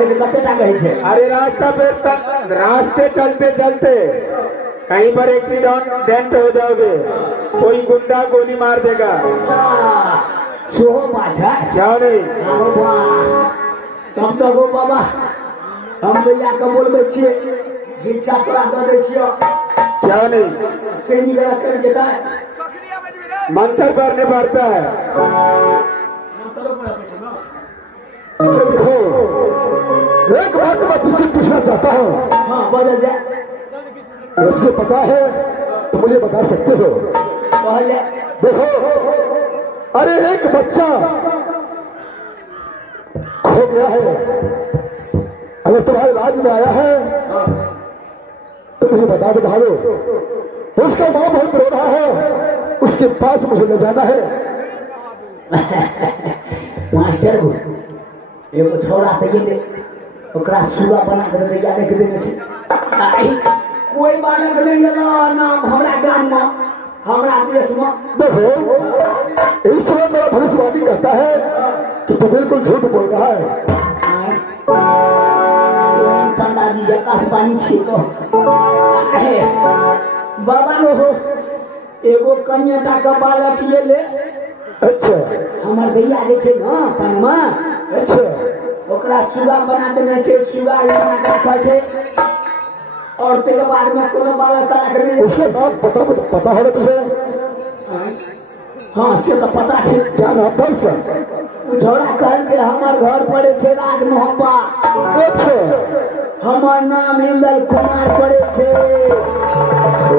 आगे से कच्चे टा गई छे। अरे रास्ते चलते चलते कहीं पर एक्सीडेंट हो जाओगे, कोई गुंडा गोली मार देगा। सोहो बाछा क्या नहीं तब तो गो बाबा हम भैया के बोलबे छिए भिक्षा तोरा दे दे छियो। क्या नहीं कहीं गला कर देता है मंत्र करने पड़ता है। देखो एक बात मैं तुझसे पूछना चाहता हूँ। हाँ बदल जाए तुझे पता है तो मुझे बता सकते हो। पहले देखो अरे एक बच्चा खो गया है, अगर तुम्हारे राज्य में आया है तो मुझे बता दो भालो। उसका माँ बहुत रो रहा है, उसके पास मुझे ले जाना है। मास्टर को एगो छोरा तो ये ओकरा सुगा बना के दे या देख देने छे। कोई बालक नहीं गेला नाम हमरा गांव में हमरा देश में। देखो इस समय मेरा भविष्यवाणी कहता है कि तू बिल्कुल झूठ बोल रहा है। पंडा जी जकास पानी छे तो बाबा रो एगो कन्या का बालक ये ले। अच्छा हमर भैया जे छे ना पनमा अच्छा ओकरा सुगा बना देने छे। सुगा बना के रखल छे और तेरे बाद में कोनो बालक का करे उसका नाम पता है तुझे? हाँ से तो पता छे। क्या नाम था उसका? झोड़ा कहल के हमर घर पड़े छे राज मोहब्बा। अच्छा हमर नाम इंदल कुमार पड़े छे।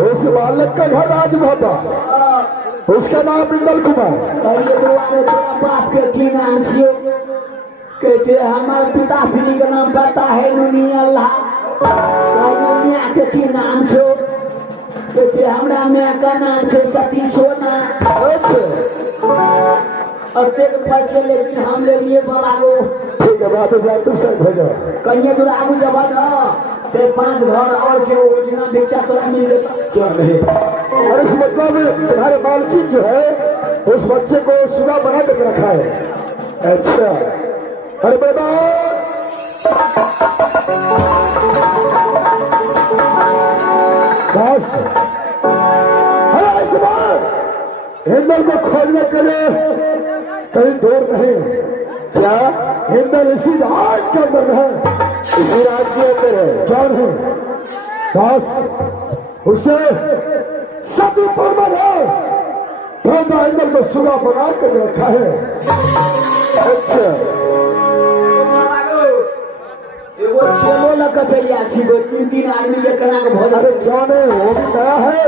उस बालक का घर राज मोहब्बा, उसका नाम इंदल कुमार। कहिए दुआरे तोरा बाप के की नाम छियो? के छे हमर पिताश्री के नाम पता है नुनी अल्लाह। दुनिया के की नाम छो? के छे हमरा में का नाम छे सती सोना। और तेरे पीछे लेकिन हम ले लिए बाबा को। ठीक है बात है तुम से भेजो। कन्या दूर आगू जब ना ते 5 घर और छे ओजना भिक्षा तोरा मिल जेता। क्या नहीं और उस मतलब तुम्हारे मालकिन जो है उस बच्चे को सुगा बना कर रखा है। अच्छा अरे बेटा बस अरे इस बार इंदल को खोजने के लिए कहीं दूर नहीं। क्या इंदल इसी राज के अंदर है? इसी राज के अंदर है। क्या नहीं बस उसे सती परमन है भोगा इंदल को सुगा बना कर रखा है। अच्छा एगो छेलो लकचैया छी गो 3 आदमी के कना के भोज। अरे क्यों नहीं वो भी नया है,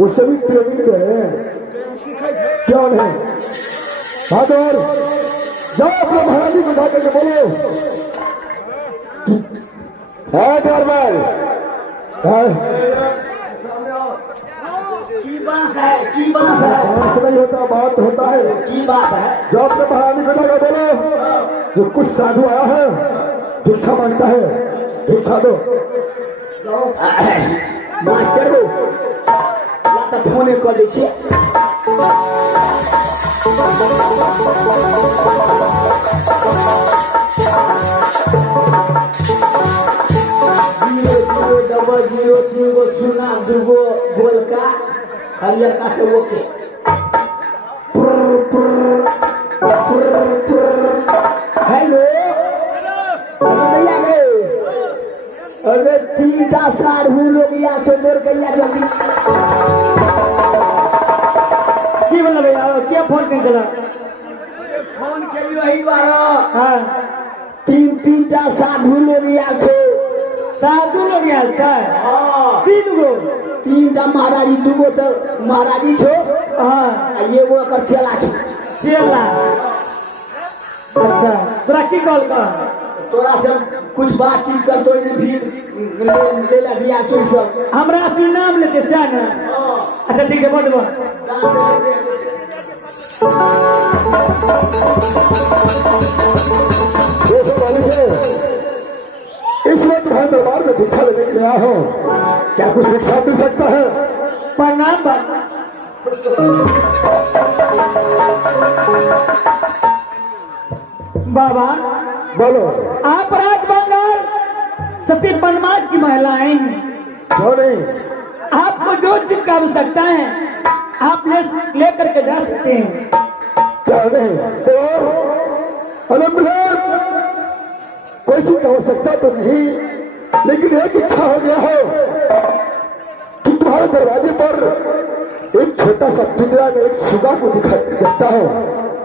उसे भी ट्रेनिंग दे रहे हैं। क्यों नहीं बहादुर जाओ अपने महाराजी को जाकर के बोलो। है सरवर की बात है की बात है? बात नहीं होता बात होता है। की बात है? जो अपने महारानी को जाकर बोलो जो कुछ साधु आया है भिक्षा मांगता है, भिक्षा दो। मास्टर को या तो फोन कर दे छिए। डबल 0 3 गो सुना 2 गो गोलका हरियर का से ओके। हेलो भैया गए अरे 3टा साढ़ू लोग या छो मोर गैया जल्दी की बोल भैया क्या फोन कर चला फोन कहियो ही द्वारा। हां 3टा साढ़ू लोग या छो। साधु लोग आयल छै? हाँ 3 गो। 3टा महाराजी 2 गो तो महाराजी छो। हाँ ये वो कर चला छो चला। अच्छा तोरा की कॉल कर तोरा से कुछ बातचीत कर तो भी ले ला दिया छो सब हमरा असली नाम लेके छै ना। अच्छा ठीक है बोल बोल। इस वक्त तुम्हारे दरबार में भिक्षा लेने के लिए आया हूँ, क्या कुछ भिक्षा मिल सकता है? प्रणाम बाबा। बोलो। आप राजबंगाल सती बनमाज की महिलाएं हैं। क्यों नहीं? आपको जो चीज की आवश्यकता है आप ले करके जा सकते हैं। क्या नहीं? अलहमदुलिल्लाह कोई चीज की आवश्यकता तो नहीं, लेकिन एक इच्छा हो गया है कि तुम्हारे दरवाजे पर एक छोटा सा पिंजरा में एक सुगा को दिखता है।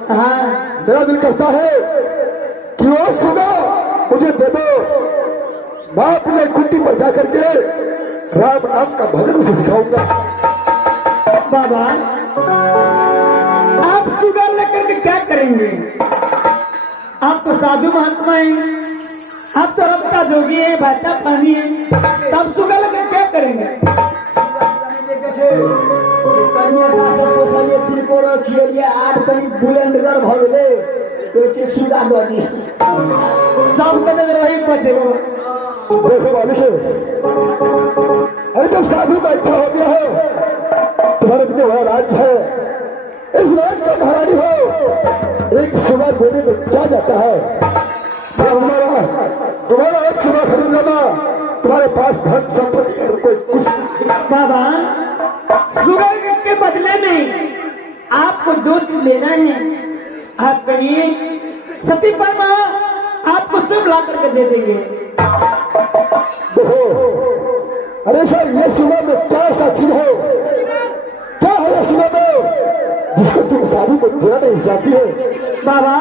हाँ, मेरा दिल करता है कि वो सुगा मुझे दे दो, मैं अपने कुंडी पर जाकर के राम नाम का भजन उसे सिखाऊंगा। बाबा आप सुगर लेकर के क्या करेंगे? आप तो साधु महात्मा हैं, आप तो रफ्ता जोगी है, भाता पानी है, तब सुगर लेकर क्या करेंगे? सब वही बचे। देखो बालिश, अरे जब साधु का इच्छा हो गया है, तुम्हारे इतने बड़ा राज्य है, इस राज्य का महारानी हो, एक सुबह देने में क्या जाता है? तुम्हारा एक सुबह खरीद लेना, तुम्हारे पास धन संपत्ति कोई कुछ। बाबा सुगर के बदले में आपको जो चीज लेना है आप करिए, सती परमा आपको सब ला करके दे देंगे। देखो अरे सर, ये सुबह में क्या ऐसा चीज है, क्या है ये सुबह में जिसको तुम शादी को पूरा नहीं चाहती हो? बाबा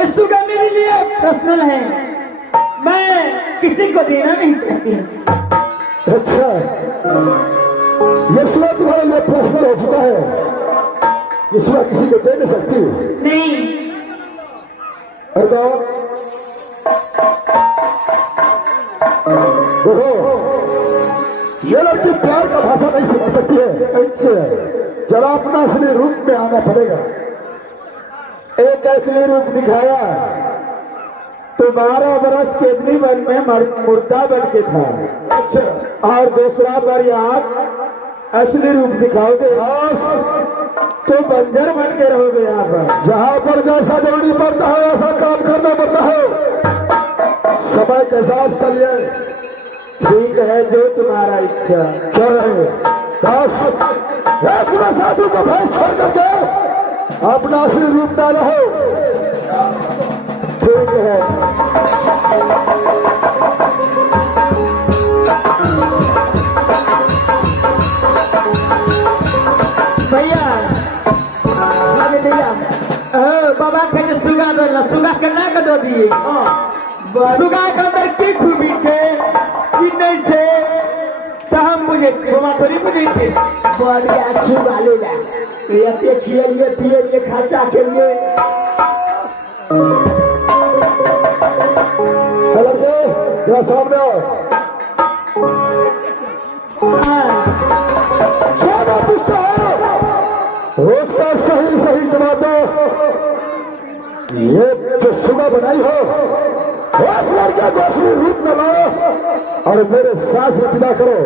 इस सुगर मेरे लिए पर्सनल है, मैं किसी को देना नहीं चाहती। अच्छा, ये सुबह तुम्हारे लिए पर्सनल हो चुका है, ये सुबह किसी को दे नहीं सकती? नहीं। देखो ये लड़की प्यार का भाषा नहीं समझ सकती है। अच्छा, जरा अपना असली रूप में आना पड़ेगा। एक असली रूप दिखाया तो 12 बरस केदरी वन में मुर्दा बन के था। अच्छा, और दूसरा बार यहाँ असली रूप दिखाओगे तो बंजर बन के रहोगे। यहाँ पर जहाँ पर जैसा जरूरी पड़ता है वैसा काम करना पड़ता है, समय के साथ चलिए। ठीक है, जो तुम्हारा इच्छा। क्या रहे बस साधु को भैंस छोड़ करके अपना असली रूप डाला हो। ठीक है, भैया बाबा के सुगा दो, सुगा के ना के दो दिए। सुगा के अंदर की खूबी छे कि नहीं छे हम मुझे बाबा थोड़ी बुझे छे। बढ़िया छू वाले ला ये खिए पिए खर्चा के लिए। चलो जरा सामने आओ। क्या बात पूछता है? उसका सही जवाब दो। ये जो सुबह बनाई हो उस लड़के को असली रूप में लाओ और मेरे साथ में विदा करो।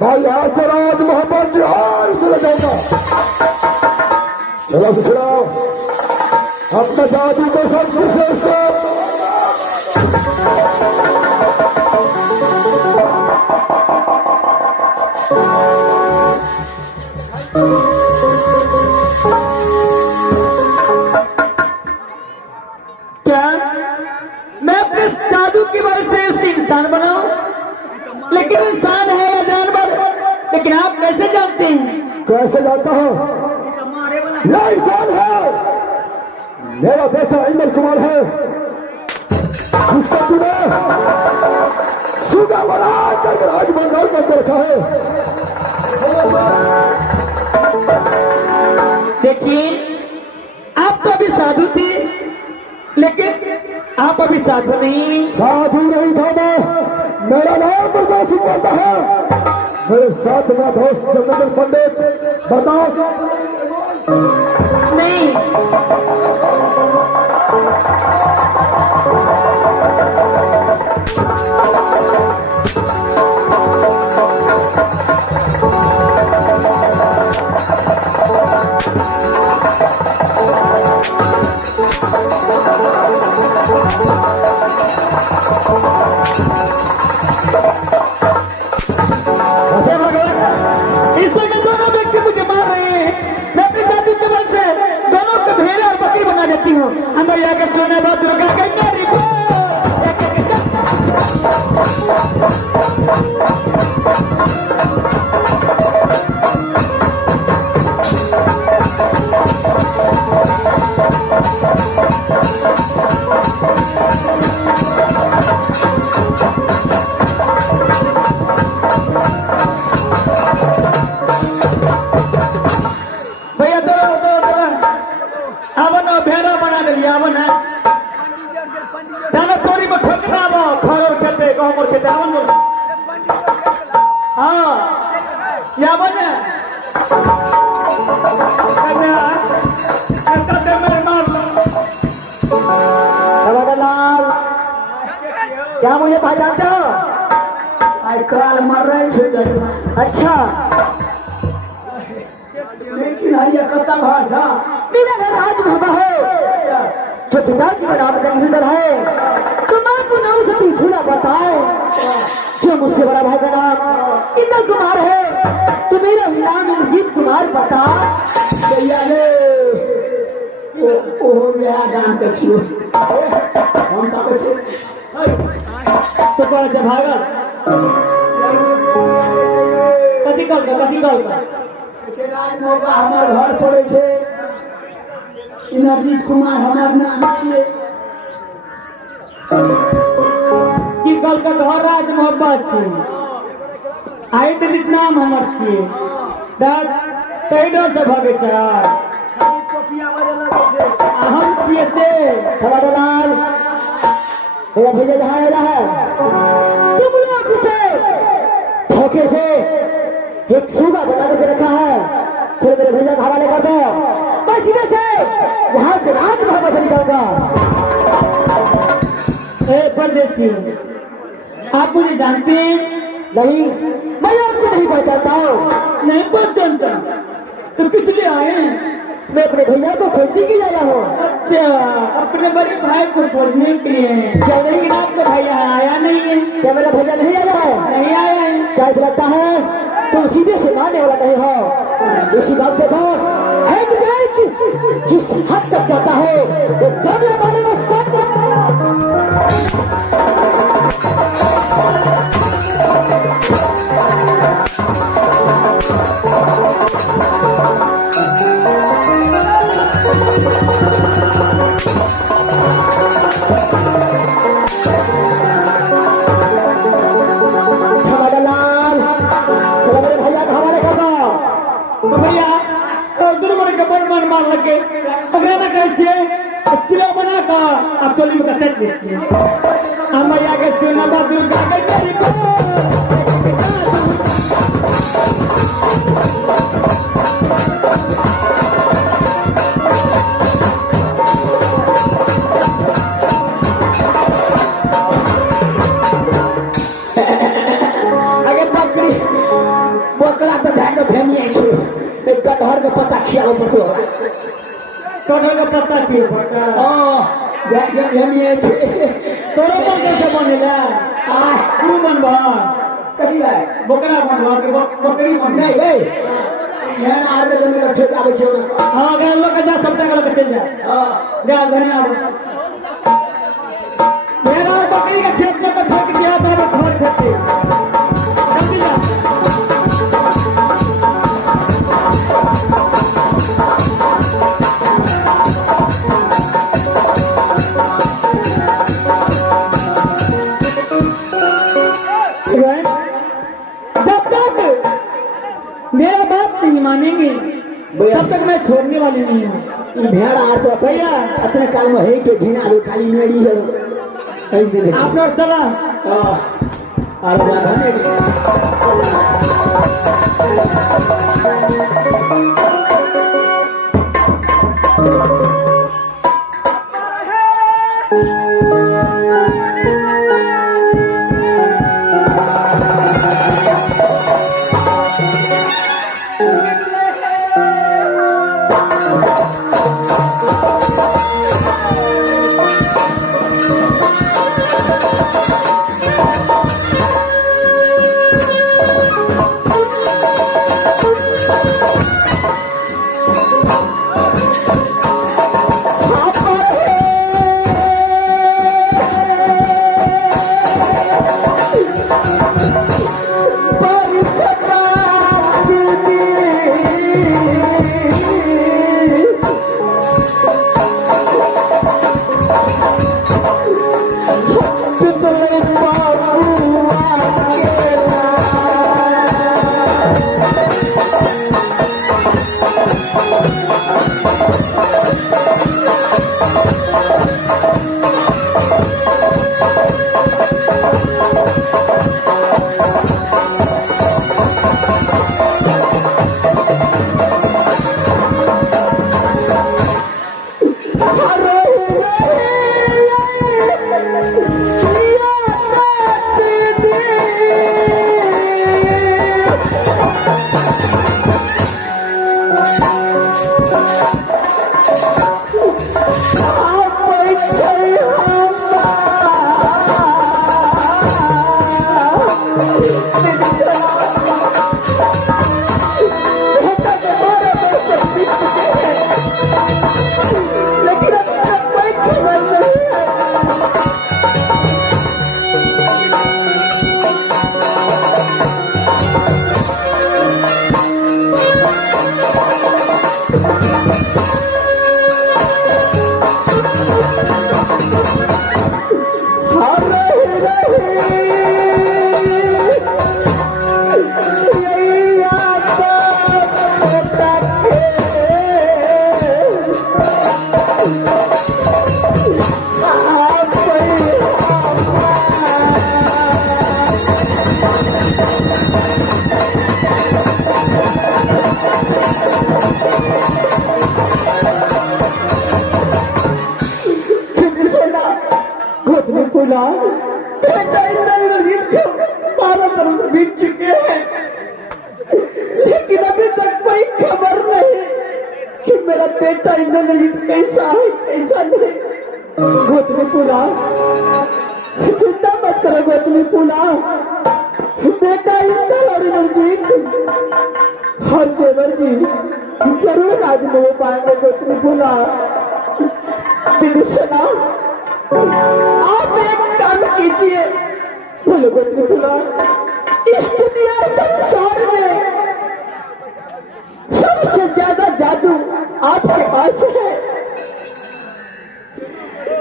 भाई आज से राज मोहब्बत की और उसे लगाऊंगा। चलो सुनाओ अपना जादू को सब से उसको। क्या मैं अपने जादू की वजह से उसको इंसान बनाऊं? लेकिन इंसान है या जानवर? लेकिन आप कैसे जानते हैं? कैसे जानता हूं? यह इंसान है, मेरा बेटा इंद्र कुमार है, जिसका तूने सुगा बना कर राजमंडल में रखा है। देखिए आप तो अभी साधु थे, लेकिन आप अभी साधु नहीं। साधु नहीं था मैं, मेरा नाम प्रताप सिंह पड़ता है। मेरे साथ मेरा दोस्त जगदन पंडित बर्दाश्त नहीं। मैया के सुने बात दुर्गा के मेरी को भैया तो आवन भेड़ा बना दिलिए आवन है जानो थोड़ी में ठोकना बो खरोर खेते गहमर खेते आवन बोल हां यावन है कन्या कत्ता से मेरे मार लाल क्या मुझे भाई जानते हो आई काल मर रहे छे अच्छा लेकिन हरिया कत्ता भाषा मेरा घर राज बाबा है जो पिताजी का नाम गंगाधर है तो मां को नाम से पूछना बताए जो मुझसे बड़ा भाई का नाम इंद्र कुमार है तो मेरा नाम इंद्रजीत कुमार बता भैया रे ओ मेरा नाम का छियो हम का बचे तो कौन से भागल कथी कल राजमोहन हमार घर पड़े छे इंद्रजीत कुमार हमार नाम छिए की कल का घर राज मोहब्बत छे आई इंद्रजीत नाम हमर छिए दर तैडो से भगे छ खाली कोपिया बजे लगे छे हम छिए से खबर लाल मेरा भैया जहां है तुम लोग से धोखे से एक सूगा बता के रखा है चलो मेरे भैया का हवाले कर दो बस इधर से यहाँ से राज भवन से निकलगा ए परदेसी आप मुझे जानते हैं नहीं मैं आपको नहीं पहचानता हूँ नहीं पहचानता तो किस लिए आए हैं मैं अपने भैया को खोजने के लिए आया हूँ अच्छा अपने बड़े भाई को खोजने के लिए क्या नहीं कि आपका भैया आया नहीं है क्या मेरा भैया नहीं आया है नहीं आया है शायद लगता है तुम सीधे से मारने वाला नहीं हो इसी बात से जिस हद तक जाता है वो दोनों बारे में सब भैया दुर्मन के बन मार लगे अगला ना कहे छे चिरा बना का अब चोली में सेट दे छे हम भैया के सुना बात दुर्गा के मेरी को आगे बकरी बकरा तो भाग भेनी है छो कटहर का पत्ता खियाओ पड़तो कटहर का पत्ता खियो पड़ता भाग भेनी है छे तोरो मन कैसे बनेला आ तू बनबा कथी है बकरा बनबा के बकरी बन नहीं ए मैं आर के में ठेक आवे छे हां गाल लोग जा सब टका लोग चल जा हां जा धनिया मेरा बकरी के खेत में तो ठेक दिया था वो घर खेते जल्दी जा जब तक मेरा बात नहीं मानेंगे तब तक मैं छोड़ने वाली नहीं हूँ भेड़ आ तो भैया अपने काल में है के घिना दो खाली मेरी है आप लोग चला गोतनी फूला बेटा इंद्रजीत को 12 तरफ बीत चुके हैं, लेकिन अभी तक कोई खबर नहीं कि मेरा बेटा इंद्रजीत कैसा है कैसा नहीं। गोतनी फूला चिंता मत करो गोतनी फूला, बेटा इंद्र और इंद्रजीत और देवर जी जरूर आज मिल पाएंगे। गोतनी फूला विभीषण आप एक काम कीजिए। बोलो गोतनी फूला, इस दुनिया संसार में सबसे ज्यादा जादू आपके पास है।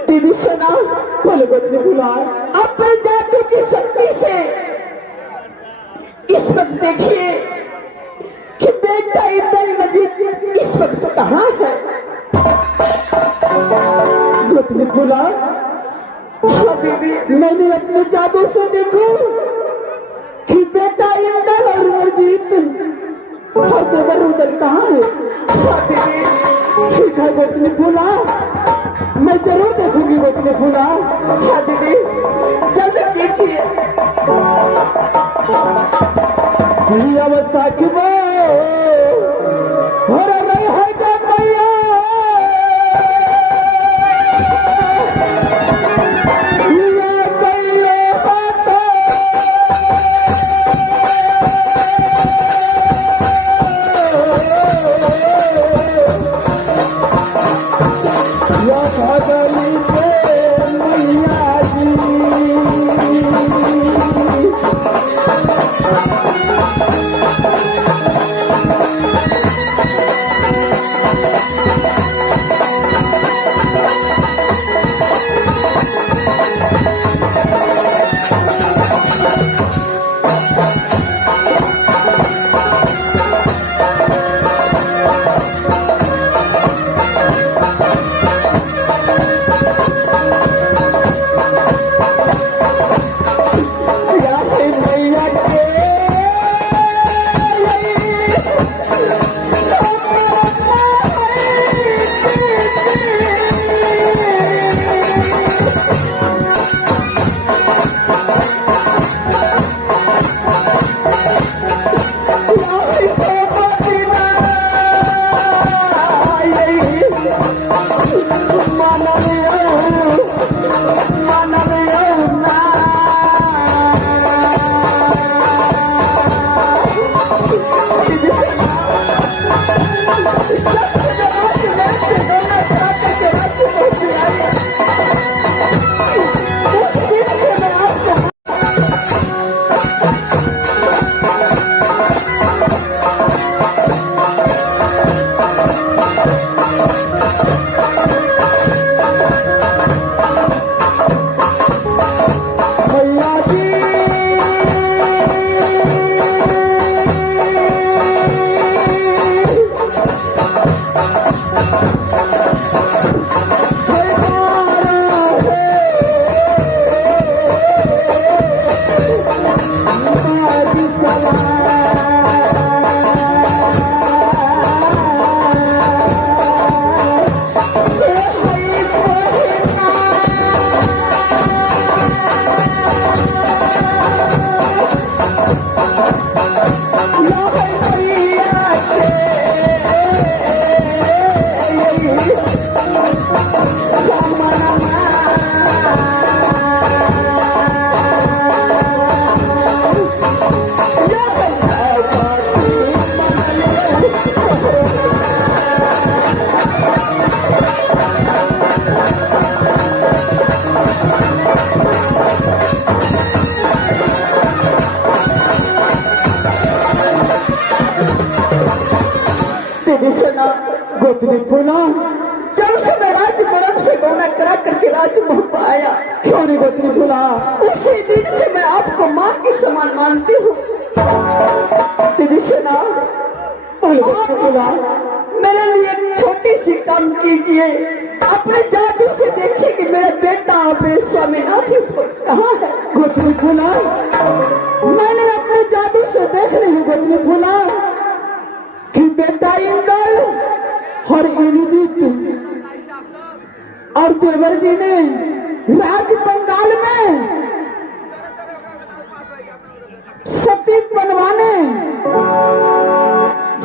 विभीषण बोलो गोतनी फूला, अपने जादू की शक्ति से इस वक्त देखिए कि बेटा इंद्र नदी इस वक्त कहाँ है। गोतनी फूला मैंने अपने जादू से देखो कि बेटा इंद्र और इंद्रजीत और देवर उधर कहाँ है। ठीक है गोतनी फूला, मैं जरूर देखूंगी गोतनी फूला। हाँ दीदी जल्दी कीजिए। साखिबो हो रही है मैया गोतनी फूला जब से मैं राज्य परम से गौना करा करके राज्य मोह पाया। छोरी गोतनी फूला उसी दिन से मैं आपको माँ की समान मानती हूँ। मेरे लिए एक छोटी सी काम कीजिए, अपने जादू से देखिए कि मेरा बेटा स्वामीनाथ इस वक्त कहाँ है। गोतनी फूला मैंने अपने जादू से देख रही हूँ गोतनी फूला कि बेटा इंद्र और इंद्रजीत और देवर जी ने राज बंगाल में सती बनवाने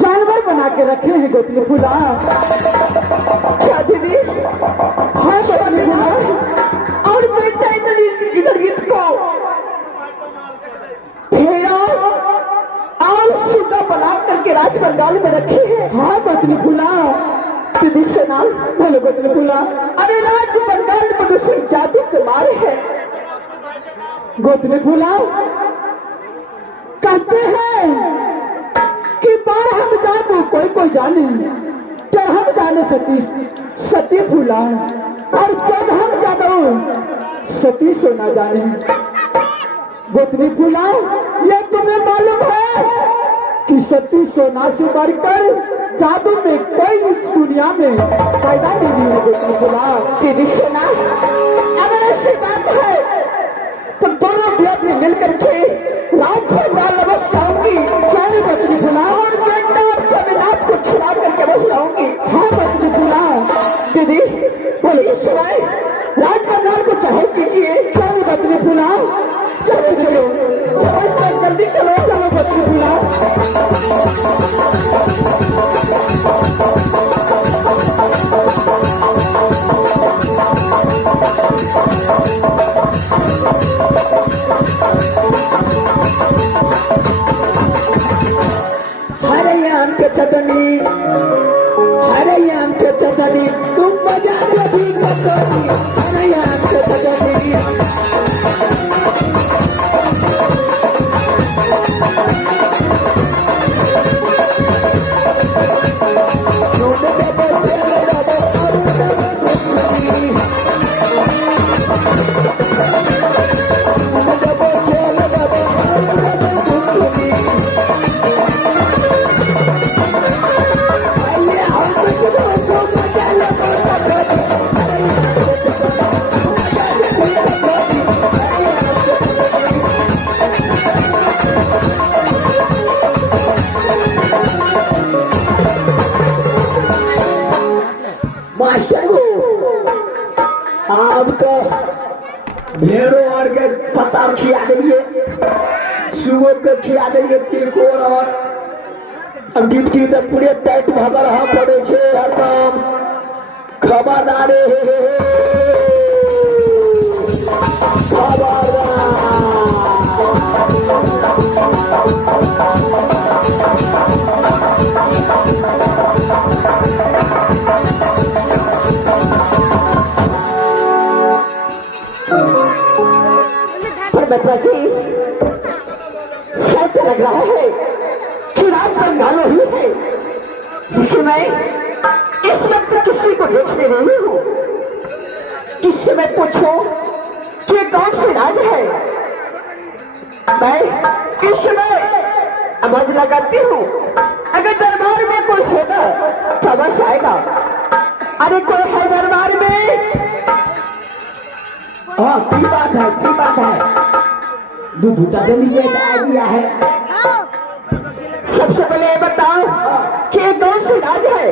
जानवर बना के रखे हैं गोतनी फूला। क्या दीदी? हाँ गोतनी फूला। और बेटा इधर गीत को भेड़ा और सुगा बना करके राज बंगाल में रखे हैं। हाँ गोतनी फूला। दीदी सुना बोलो गोतनी फूला। अरे राज बंगाल में दूसरी जाति के मारे हैं गोतनी फूला। कहते हैं कि बार हम जादू कोई कोई जाने, जब हम जाने सती सती फूला, और जब हम जादू सती सोना जाने गोतनी फूला। ये तुम्हें मालूम है कि सती सोना से बढ़कर जादू में कोई दुनिया में पैदा नहीं हुई है गोतनी फूला। सीधी सोना अगर ऐसी बात है तो दोनों ब्लड में मिलकर के राज बंगाल बस जाऊंगी सारी गोतनी फूला। और बेटा और स्वामीनाथ को छुड़ा करके बस लाऊंगी। हाँ गोतनी फूला। दीदी बोलिए सुनाए राज बंगाल को चाहे कीजिए सारी गोतनी फूला। चलो चलो चलो जल्दी चलो चलो गोतनी फूला। हरे आम के चटनी तुम मजा कभी करोगी। हरे आम के चटनी मास्टर को आपको भेड़ों और के पता खिला देंगे, सुगो को खिला देंगे तिरकोर और अब गिफ्टी तो पूरे टाइट भागा रहा पड़े छे हरदम खबरदारे ऐसा लग रहा है कि राज बंगाल ही है जिसे मैं इस वक्त किसी को देखने नहीं हूँ। किससे मैं पूछूं कि कौन सी राज है? मैं इस समय आवाज लगाती हूँ, अगर दरबार में कोई होगा तो अवश्य आएगा। अरे कोई है दरबार में? हाँ की बात है दूधा तो नीचे आ गया है। सबसे पहले बताओ कि ये कौन सी राज है?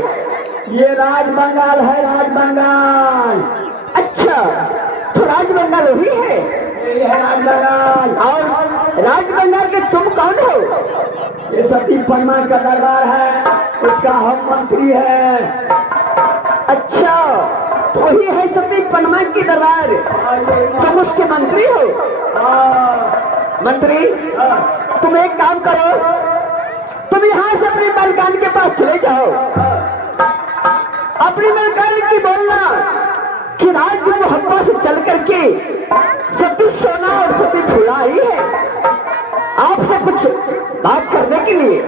ये राज बंगाल है, राज बंगाल। अच्छा तो राज बंगाल वही है? ये है राज बंगाल। और राज बंगाल के तुम कौन हो? ये सती पन्ना का दरबार है, उसका हम मंत्री है। अच्छा तो वही है सती पन्ना की दरबार, तुम उसके मंत्री हो? मंत्री तुम एक काम करो, तुम यहाँ से अपनी मलकान के पास चले जाओ। अपनी मलकान की बोलना कि राज मोहब्बा से चल करके सती सोना और सती फूला आई है आपसे कुछ बात करने के लिए।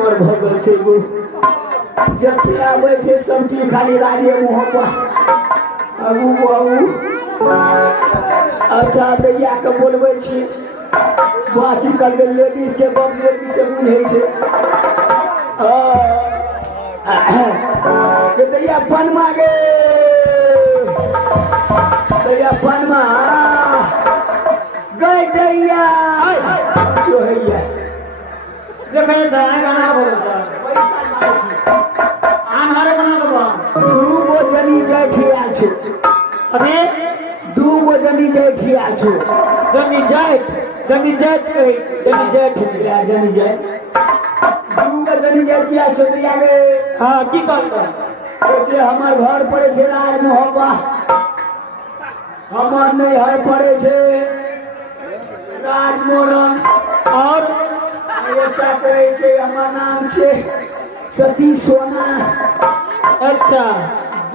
और भगवान से जब आवे छे सब्जी खाली राजी मोहब्बा अच्छा भैया के बोलबे छी बाची कर के लेडीज के बम लेडीज के बुझे छे। दैया पन मांगे दैया पन मा गए दैया जो हैया देखे जाना गाना बोल सर पैसा मारे छी आम हारे बना के बा गुरु वो चली जैठिया छो अरे 2 गो जनी जैठिया छो जनी जैठ कहै छै जनी जैठ या जनी जैठ 2 गो जनी जैठिया छो तो आगे हां की कहता सोचे हमर घर पड़े छै राज मोहब्बा हमर नहीं है पड़े छे राजमोहन और ये क्या करे छे हमर नाम छे सती सोना अच्छा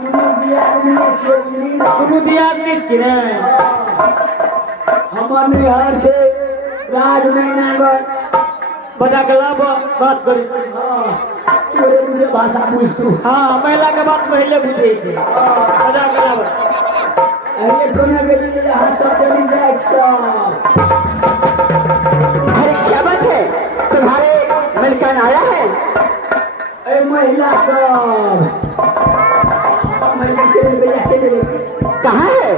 दुनू दियादनी छे दुनू दियादनी छे ने हमर नहीं है छे राज नहीं नागर बड़ा गला बात करे छे हां तोरे मुझे भाषा बुझ तू हां महिला के बात पहले बुझे छे बड़ा गला अरे कोना गली यहाँ सब चली जाए अरे क्या बात है तुम्हारे मिलकर आया है अरे महिला सब महिला चले भैया चले कहाँ है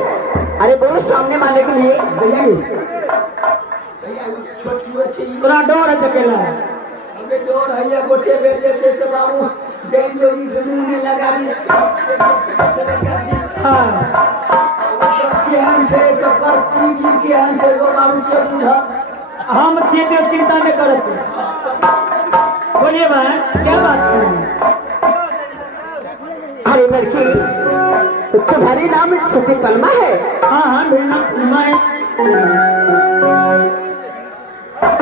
अरे बोलो सामने मारने के लिए भैया छोटू अच्छी तोरा डर है चकेला अबे डर है ये गोटे बेटे छे से बाबू डेंजरी से मुंह में लगा दी चले गया जी हां केहन छै ककर की केहन छै गो बाबू के बुझा हम छिए तो चिंता नहीं करत बोलिए भाई क्या बात है अरे लड़की तुम्हारी नाम सती पलमा है हाँ हाँ मेरा नाम पलमा है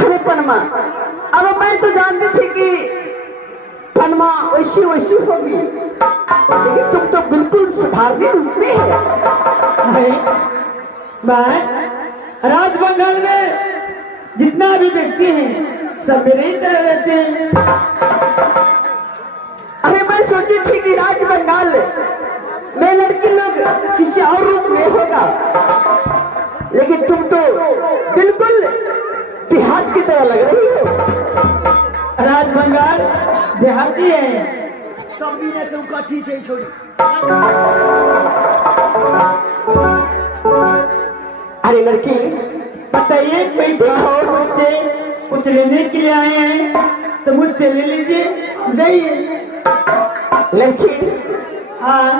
अरे पलमा अब मैं तो जानती थी कि पलमा वैसी होगी लेकिन तुम तो बिल्कुल साधारण रूप में है मैं राज बंगाल में जितना भी व्यक्ति हैं सब मेरे ही तरह रहते हैं अरे मैं सोची थी कि राज बंगाल में लड़की लोग किसी और रूप में होगा लेकिन तुम तो बिल्कुल देहात की तरह लग रही हो राज बंगाल देहाती है सब भी ने सब काठी छै छोड़ी अरे लड़की बताइए कोई देखो मुझसे कुछ लेने के लिए आए हैं तो मुझसे ले लीजिए जाइए लड़की हाँ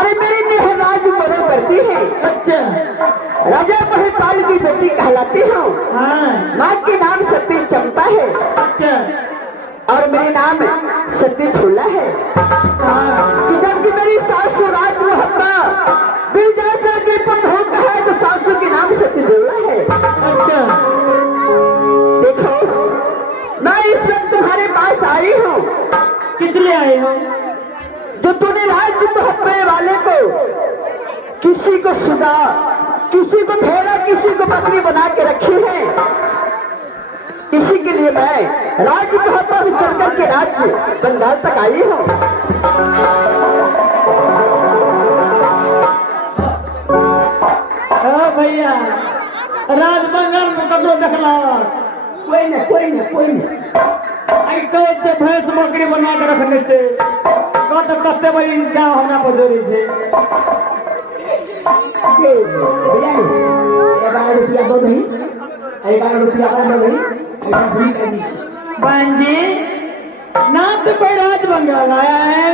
अरे मेरी मेहराज मदद करती है अच्छा राजा महताल की बेटी कहलाती हूँ हाँ माँ के नाम सती चंपा है अच्छा और मेरे नाम सती फूला है हाँ जबकि मेरी सासू राज मोहब्बा विजय के पत्थर का है तो सासू के नाम सती देवला है अच्छा देखो मैं इस वक्त तुम्हारे पास आई हूँ किस लिए आए हो जो तूने राज्य मोहब्बे वाले को किसी को सुधा किसी को भेड़ा किसी को बकरी बना के रखी है इसी के लिए मैं राज्य मोहब्बा से चलकर के राज्य बंगाल तक आई हूँ भैया राज बंगाल में ककरो देखला कोई नहीं आई कहे छे भैंस बकरी बना के रखने छे कत कते बड़ी इंसान हमरा पर जोड़ी छे भैया 11 रुपया दो नहीं 11 रुपया का दो नहीं ऐसा सुनी कर दी बहन जी ना तो कोई राज बंगाल आया है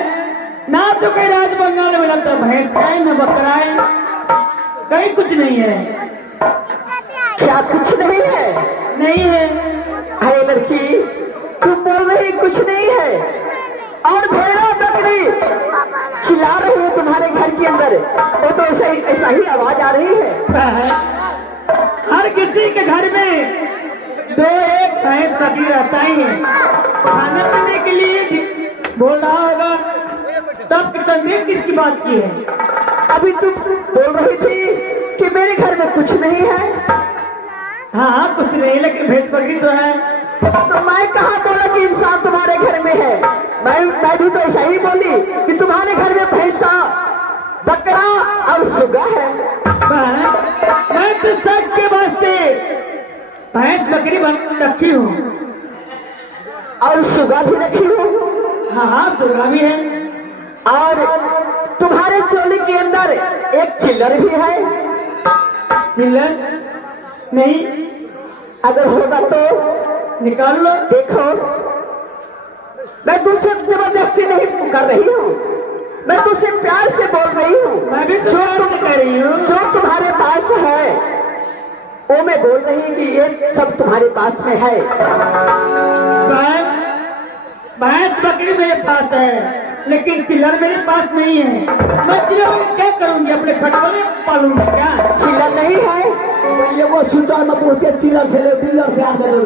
ना तो कोई राज बंगाल में लगता भैंस का है न बकरा है कहीं कुछ नहीं है क्या कुछ नहीं है नहीं है अरे लड़की तुम बोल रही कुछ नहीं है और भेड़ा बकरी चिल्ला रही है तुम्हारे घर के अंदर वो तो ऐसा ही आवाज आ रही है हर किसी के घर में 2-1 भैंस बकरी रहता ही है खाने पीने के लिए बोल रहा होगा सब संदेह किसकी बात की है अभी तुम बोल रही थी कि मेरे घर में कुछ नहीं है हाँ कुछ नहीं लेकिन भैंस बकरी तो है तो मैं कहा बोला कि इंसान तुम्हारे घर में है मैं भी तो ऐसा ही बोली कि तुम्हारे घर में भैंसा बकरा और सुगा है मैं तो सबके वास्ते भैंस बकरी रखी हूँ और सुगा भी रखी हूँ हाँ सुगा भी है और तुम्हारे चोली के अंदर एक चिल्लर भी है चिल्लर नहीं अगर होगा तो निकाल लो देखो मैं तुमसे जबरदस्ती नहीं कर रही हूँ मैं तुझसे प्यार से बोल रही हूँ। मैं भी तो प्यार से कह रही हूँ। जो तुम्हारे पास है वो मैं बोल रही हूँ कि ये सब तुम्हारे पास में है। भैंस बकरी मेरे पास है, लेकिन चिल्लर मेरे पास नहीं है। मैं चिल्लर को क्या करूंगी? अपने खटोले में पालूंगी क्या? चिल्लर नहीं है तो ये वो सुचार में पूछते चिल्लर से ले, पिल्लर से आगे ले।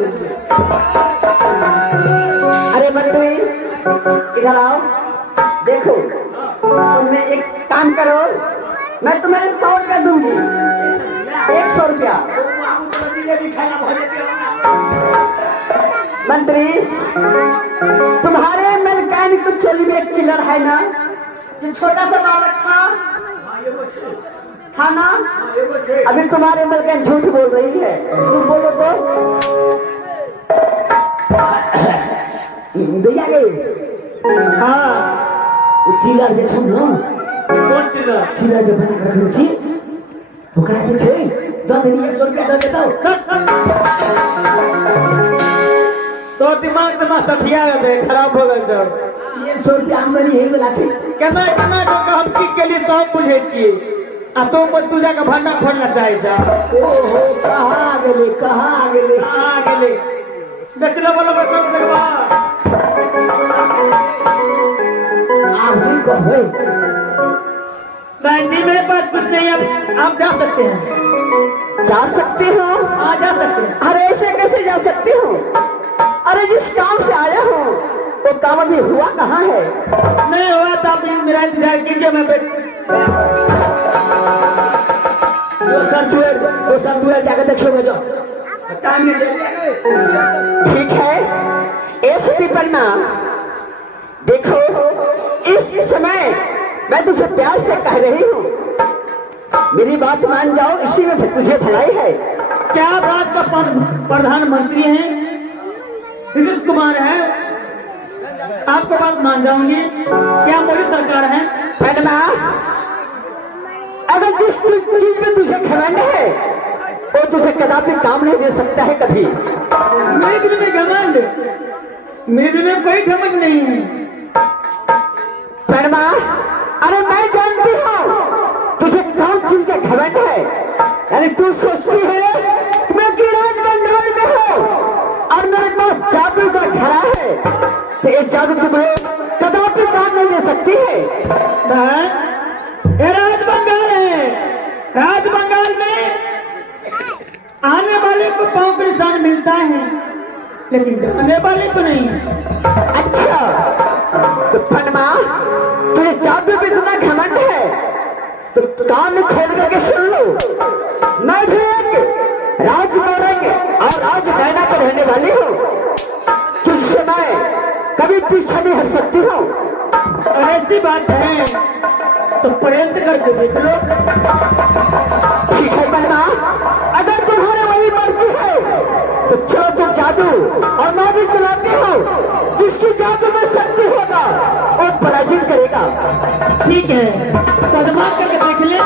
अरे मंत्री इधर आओ, देखो तुमने एक काम करो, मैं तुम्हें 100 रुपया दूंगी। 100 रुपया। मंत्री तुम्हारे मैकेनिक की चोली में एक चिल्लर है ना, जो छोटा सा बालक था ना? अभी तुम्हारे मैकेनिक झूठ बोल रही है, तुम बोलो तो भैया गई। हाँ वो चिल्लर जे छौ न, कौन चिल्लर? चिल्लर जे बना के रखले छी ओकरा के छै दऽ देनी। 100 रुपया दऽ देतौ तो दिमाग सठिया गए, खराब हो गए सब। 100 रुपया आमदनी है वाला छै। केना केना जो हम की के लिए सब बुझे छिए, आ तो पर तू जाके भंडा फोड़ना चाहे जा। ओहो कहाँ गेले, कहाँ गेले? आ गेले बेचले बोलो कर देखबा। आप भी कहो बहन जी मेरे पास कुछ नहीं है, आप जा सकते हैं। जा सकते हो? हाँ जा सकते हैं। अरे ऐसे कैसे जा सकते हो? अरे जिस काम से आया हूँ वो काम अभी हुआ कहाँ है? नहीं हुआ तो आप मेरा इंतजार कीजिए, मैं वो सब दुआ जाकर देखोगे जो। ठीक है एसपी पन्ना, देखो इस समय मैं तुझे प्यार से कह रही हूँ, मेरी बात मान जाओ, इसी में तुझे भलाई है। क्या बात का प्रधानमंत्री हैं, नीतीश कुमार है, आपको बात मान जाऊंगी। क्या मोदी सरकार है? पन्ना अगर जिस चीज में तुझे घमंड है वो तुझे कदापि काम नहीं दे सकता है कभी। मेरे दिल में घमंड, मेरे दिल में कोई घमंड नहीं है। परमा अरे मैं जानती हूँ तुझे कौन चीज का घमंड है। यानी तू सोचती है कि मैं गिराज बंगाल में हूँ और मेरे पास जादू का घड़ा है, तो ये जादू तुम्हें कदापि काम नहीं दे सकती है। ये राज बंगाल है, राज बंगाल में आने वाले को पांव के निशान मिलता है, लेकिन जाने वाले को नहीं। अच्छा तो पनमा तुझे जादू में इतना घमंड है तो कान खोल करके सुन लो, मैं भी एक राजमौरंग और राज नैना को रहने वाली हूँ, तुझसे मैं कभी पीछे नहीं हट सकती हूँ। और ऐसी बात है तो प्रयत्न करके देख लो। ठीक है पन्ना, अगर तुम्हारे वही मर्जी है तो चलो तुम जादू और मैं भी चलाती हूँ, जिसकी जादू में शक्ति होगा वो पराजित करेगा। ठीक है कदमा करके देख ले।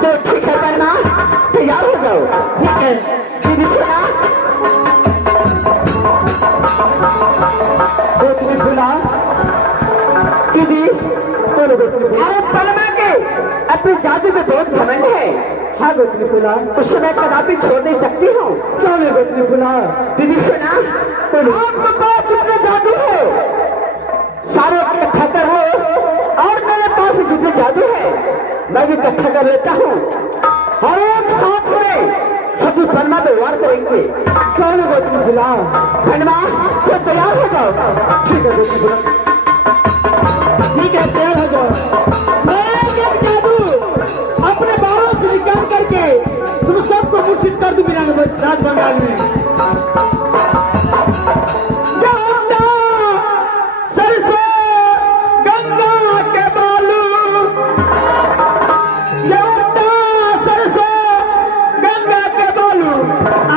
तो ठीक है पन्ना, तैयार हो जाओ। ठीक है दीदी सुना, गोतनी फुला दीदी, अरे पन्ना के अपने जादू में बहुत घमंड है। हाँ गोतनी फुला, उससे मैं कदापि छोड़ नहीं सकती हूँ। चलो गोतनी फुला। दीदी सुना, आपके पास जितने जादू है सारे इकट्ठा कर लो, और मेरे पास जितने जादू है मैं भी इकट्ठा कर लेता हूँ, और एक साथ में सभी पन्ना पे वार करेंगे। चलो गोतनी फुला। पन्ना तो तैयार हो जाओ। ठीक है गोतनी फुला। ठीक है तैयार हो जाओ। मैं जब जादू अपने बालों से निकाल करके तुम सबको मूर्छित कर दूं बिना राज बंगाल में। गंगा सरसों गंगा के बालू, गंगा सरसों गंगा के बालू,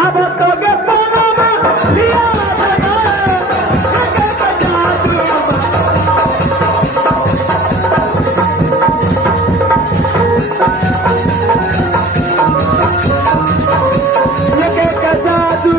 अब तो के पाना में लिया जादू।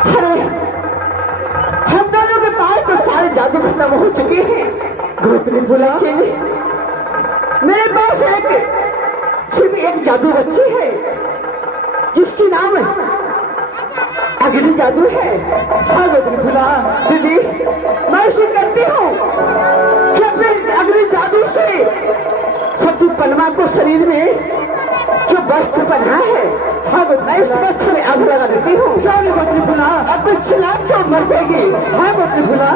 अरे हम दोनों के पास तो सारे जादू खत्म हो चुके हैं। गोतनी फुला, मेरे पास सिर्फ एक जादू बच्ची है जिसकी नाम अग्नि जादू है। हाँ गोतनी फुला, दीदी मैं इसे करती हूँ कि अपने अग्नि जादू से सती पनमा को शरीर में जो वस्त्र पहना है, हाँ मैं इस वस्त्र में आग लगा देती हूँ। क्या नहीं गोतनी फुला, अब चिल्ला तो मर जाएगी। हाँ गोतनी फुला।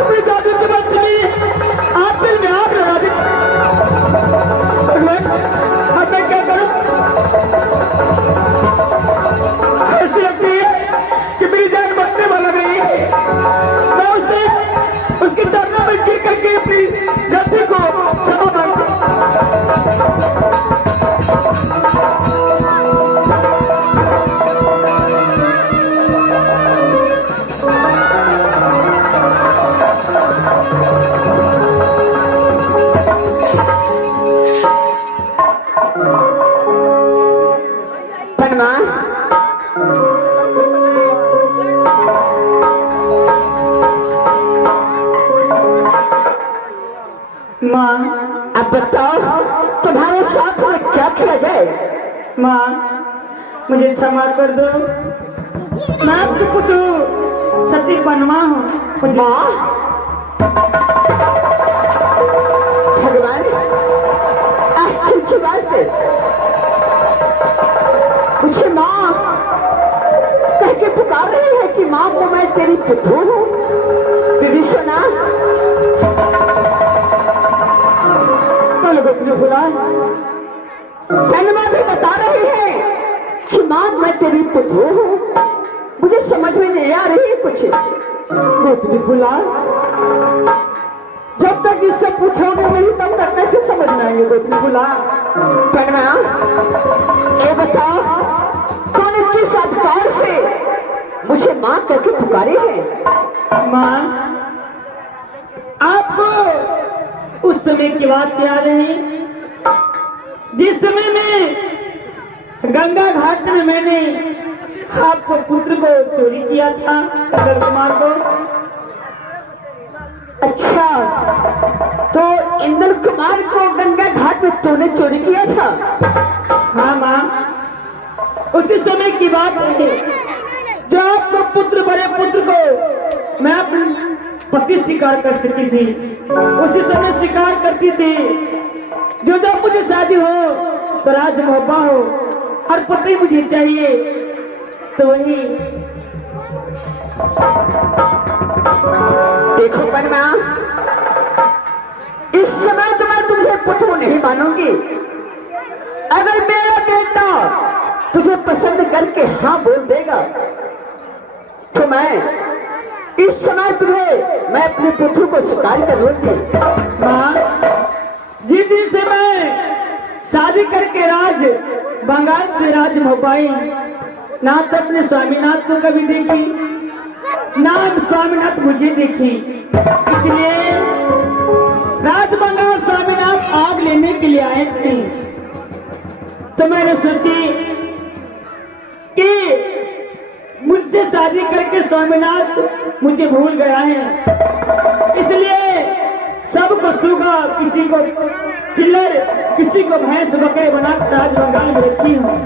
अपनी दादी की बात सुनिए, आप दिल में आग लगा दी। अब मैं क्या करूं? ऐसी लगती है कि मेरी जान बचने वाला नहीं है। मैं उसके चरणों में गिर करके अपनी गलती को क्षमा मांगता पनमा, माँ, अब बताओ तुम्हारे साथ में क्या किया जाए। माँ मुझे क्षमा कर दो। मैं आपकी पुत्र सती पनमा हूँ। मुझे माँ, भगवान आश्चर्य की बात है, मुझे माँ कह के पुकार रही है कि माँ को मैं तेरी पुत्र हूँ। दीदी सुना, गोतनी फुला, पनमा भी बता रही है कि माँ मैं तेरी पुत्र हूँ। मुझे समझ में नहीं आ रही है कुछ। गोतनी फुला, जब तक इससे पूछोगे नहीं तब तक कैसे समझ में आएंगे गोतनी फुला? परमा, ये बताओ तूने किस अधिकार से मुझे माँ करके पुकारी है। माँ आपको उस समय की बात याद है जिस समय में गंगा घाट में मैंने आपको पुत्र को चोरी किया था, इंद्र कुमार को। अच्छा, तो इंद्र कुमार को गंगा घाट में तूने चोरी किया था? हाँ माँ, उसी समय की बात है जो आपको पुत्र, बड़े पुत्र को मैं अपने पति शिकार कर सकी थी। उसी समय शिकार करती थी जो जब मुझे शादी हो तो राज मोहब्बा हो और पति मुझे चाहिए तो वही। देखो परमा, इस समय तो मैं तुझे पुत्र नहीं मानूंगी। अगर मेरा बेटा तुझे पसंद करके हाँ बोल देगा तो मैं इस समय मैं अपने पुत्र को स्वीकार कर लूंगी। माँ, जिस दिन से मैं शादी करके राज बंगाल से राज मोबाई, ना तो अपने स्वामीनाथ को कभी देखी, ना स्वामीनाथ मुझे देखी। इसलिए राज बंगाल स्वामीनाथ आग लेने के लिए आए थे, तो मैंने सोची कि मुझसे शादी करके स्वामीनाथ मुझे भूल गया है, इसलिए सबको सूगा, किसी को चिल्लर, किसी को भैंस बकरे बना राज बंगाल में रखी हूँ।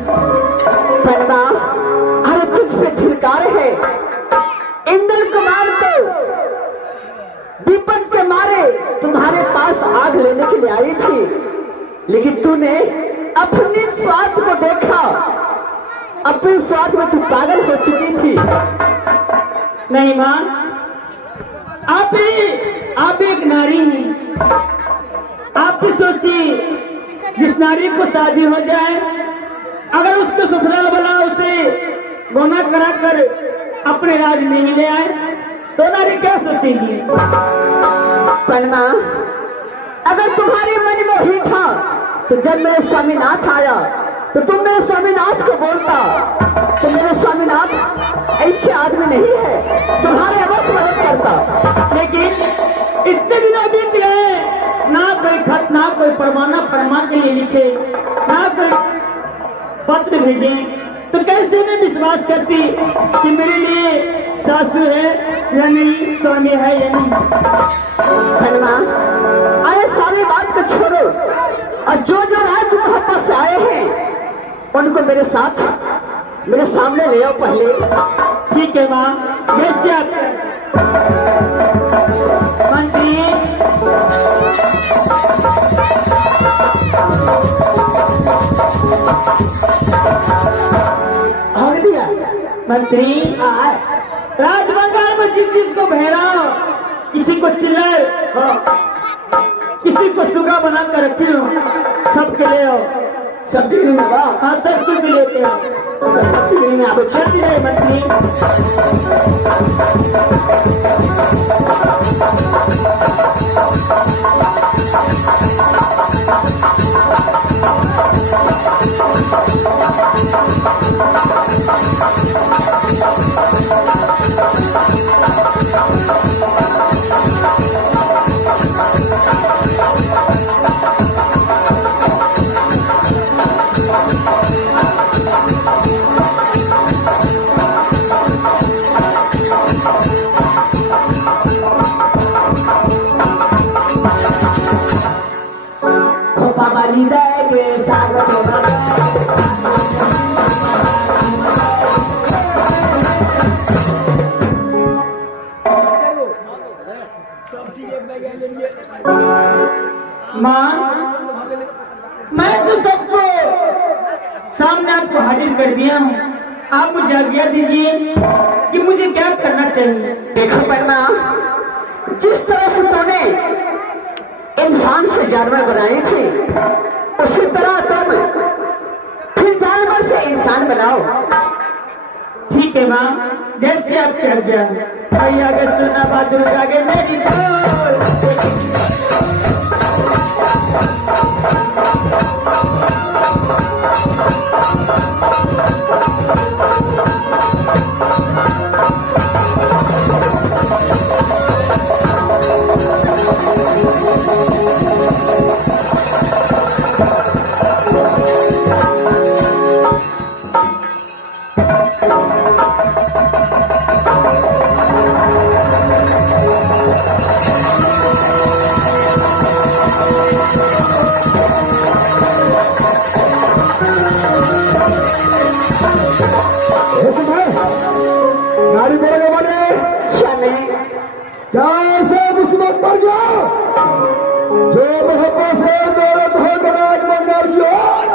परमा, अरे तुझ पे धिक्कार है। इंद्र कुमार को विपद के मारे तुम्हारे पास आग लेने के लिए आई थी, लेकिन तूने अपने स्वार्थ को देखा। अपने स्वार्थ में तू पागल हो चुकी थी। नहीं माँ, आप एक नारी हैं। आप भी सोचिए, जिस नारी को शादी हो जाए, अगर उसके ससुराल वाला उसे गोना करा कर अपने राज में ही ले आए तो नारी क्या सोचेगी? पन्ना, अगर तुम्हारे मन में ही था तो जब मेरे स्वामीनाथ आया तो तुम मेरे स्वामीनाथ को बोलता। तो मेरे स्वामीनाथ ऐसे आदमी नहीं है, तुम्हारे अवश्य मदद करता। लेकिन इतने दिनों बीत गए, ना कोई खत, ना कोई फरमान के लिए लिखे, ना कोई पत्र भेजे, तो कैसे मैं विश्वास करती कि मेरे लिए सासू है या नहीं, स्वामी है या नहीं? हनुमान, अरे सारी बात को छोड़ो और जो राज्य वापस से आए हैं उनको मेरे साथ मेरे सामने ले आओ पहले। ठीक है माँ, जैसे आप मंत्री। मंत्री राजबंगाल में जिस को बहराओ, किसी को चिल्लर, किसी को सुगा बना कर रखी हो, सबके ले आओ। सब्जी नहीं होगा? हाँ, सबके भी लेते हो। सब्जी नहीं है, आप जल्दी रहे मंत्री। माँ, मैं तो सबको सामने आपको हाजिर कर दिया हूँ। आप मुझे आज्ञा दीजिए कि मुझे क्या करना चाहिए। देखो पन्ना, जिस तरह से तूने इंसान से जानवर बनाए थे उसी तरह तुम फिर जानवर से इंसान बनाओ। ठीक है माँ, जैसे आप कह गया। आगे सुना बात, आगे मेरी बोल। क्या ऐसे मुसीबत पड़ गया जो मोहब्बत से दौलत हो तो राजबंगाल की ओर?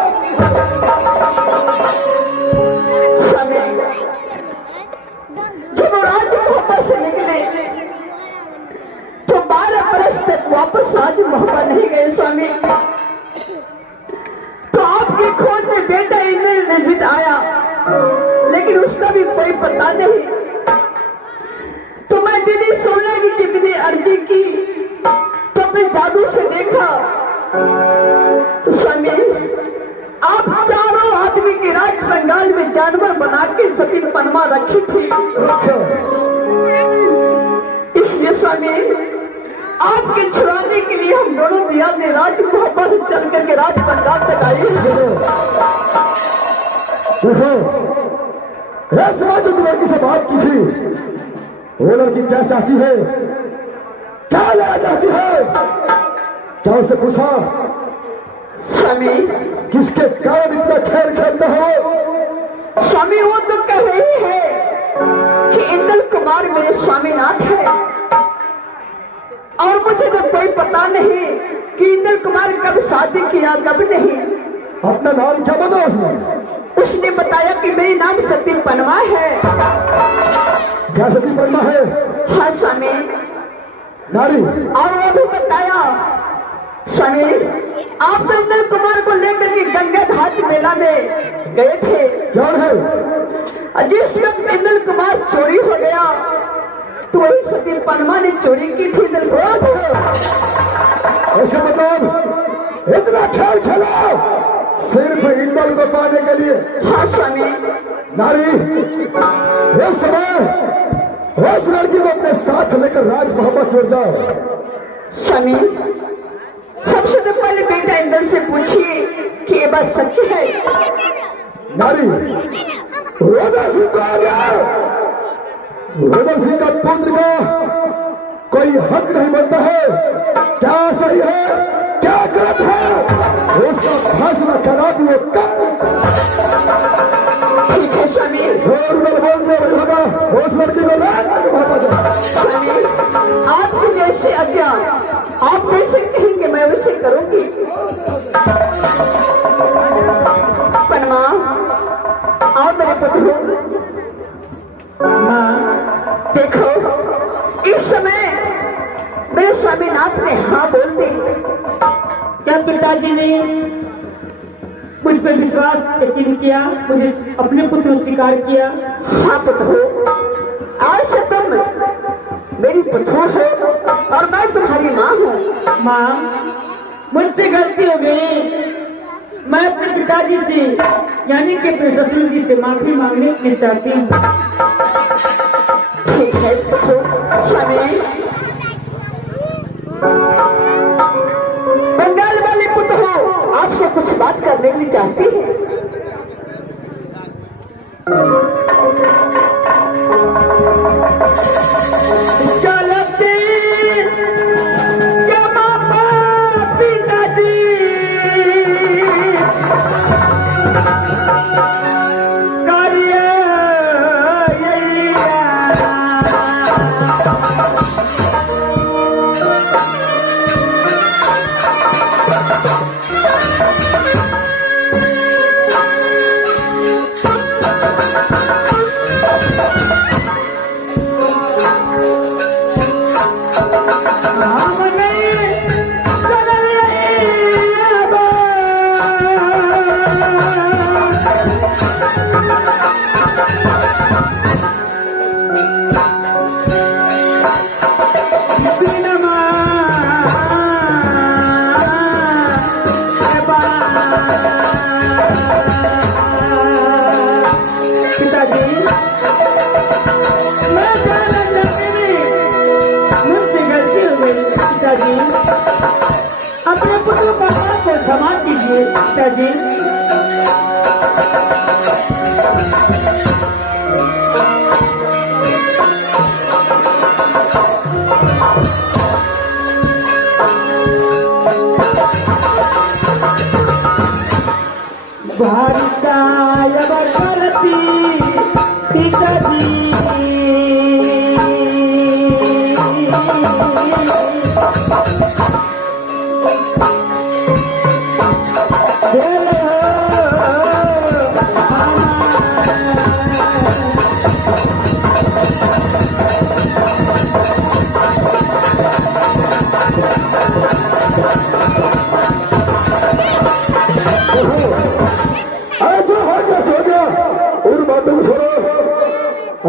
जब राज्य मोहब्बत से निकले तो 12 बरस तक वापस राज्य मोहब्बत नहीं गए स्वामी। तो आपकी खोज में बेटा इंद्रजीत आया, लेकिन उसका भी कोई पता नहीं। तो मैं दीदी सोने की कितनी अर्जी की, तो मैं जादू से देखा तो स्वामी आप चारों आदमी के राज बंगाल में जानवर बना के सती पनमा रखी थी। इसलिए स्वामी आपके छुड़ाने के लिए हम दोनों भैया ने राज मोहब्बत चल करके राज बंगाल तक आए। देखो, जो लड़की से बात की थी, वो लड़की क्या चाहती है, क्या लेना चाहती है? क्या उससे पूछा स्वामी किसके कारण इतना खेल खेलते हो? स्वामी वो तो कह रही है कि इंद्र कुमार मेरे स्वामीनाथ है, और मुझे तो कोई पता नहीं कि इंद्र कुमार कब शादी किया कब नहीं। अपना नाम क्या बताया उसने? उसने बताया कि मेरी नाम सती पनमा है। क्या सती पनमा है? हाँ स्वामी। नारी? और वो भी बताया स्वामी, आप तो इंद्र कुमार को लेकर के गंगा घाट मेला में गए थे। कौन है? जिस वक्त इंद्र कुमार चोरी हो गया तो वही सती पनमा ने चोरी की थी। ऐसे मतलब इतना खेल खेला सिर्फ इंद्र को पाने के लिए? हाँ स्वामी। नारी, इस समय उस लड़की को अपने साथ लेकर राजमहल छोड़ जाओ। स्वामी, सबसे तो पहले बेटा इंद्र से पूछिए कि ये बात सच है। नारी, रोजा सिंह को आ गया। रोजा सिंह का पुत्र का कोई हक नहीं बनता है। क्या सही है, क्या गलत है, उसका फैसला करा दिए। ठीक है स्वामी। बोल दे होगा उस लड़की को स्वामी, आपकी जैसे आज्ञा, आप जैसे कहेंगे मैं वैसे करूंगी। पनमा, आओ मेरे पुत्र। देखो, इस समय मेरे स्वामीनाथ ने हाँ बोल दी। क्या पिताजी ने मुझ पर विश्वास यकीन किया, मुझे अपने पुत्र को स्वीकार किया? हाँ पुत्र, आज से तुम मेरी पुत्र हो और मैं तुम्हारी माँ हूँ। माँ, मुझसे गलती हो गई। मैं अपने पिताजी से यानी कि अपने ससुर जी से माफी मांगने की चाहती हूँ। ठीक है पुत्र। स्वामी, बंगाल वाले पुत्र हो, आपसे कुछ बात करने की चाहती है। चलते क्या मापा पिताजी, कार्य यही अपने पुत्र को क्षमा कीजिए पिताजी। भारताय बरती पिताजी,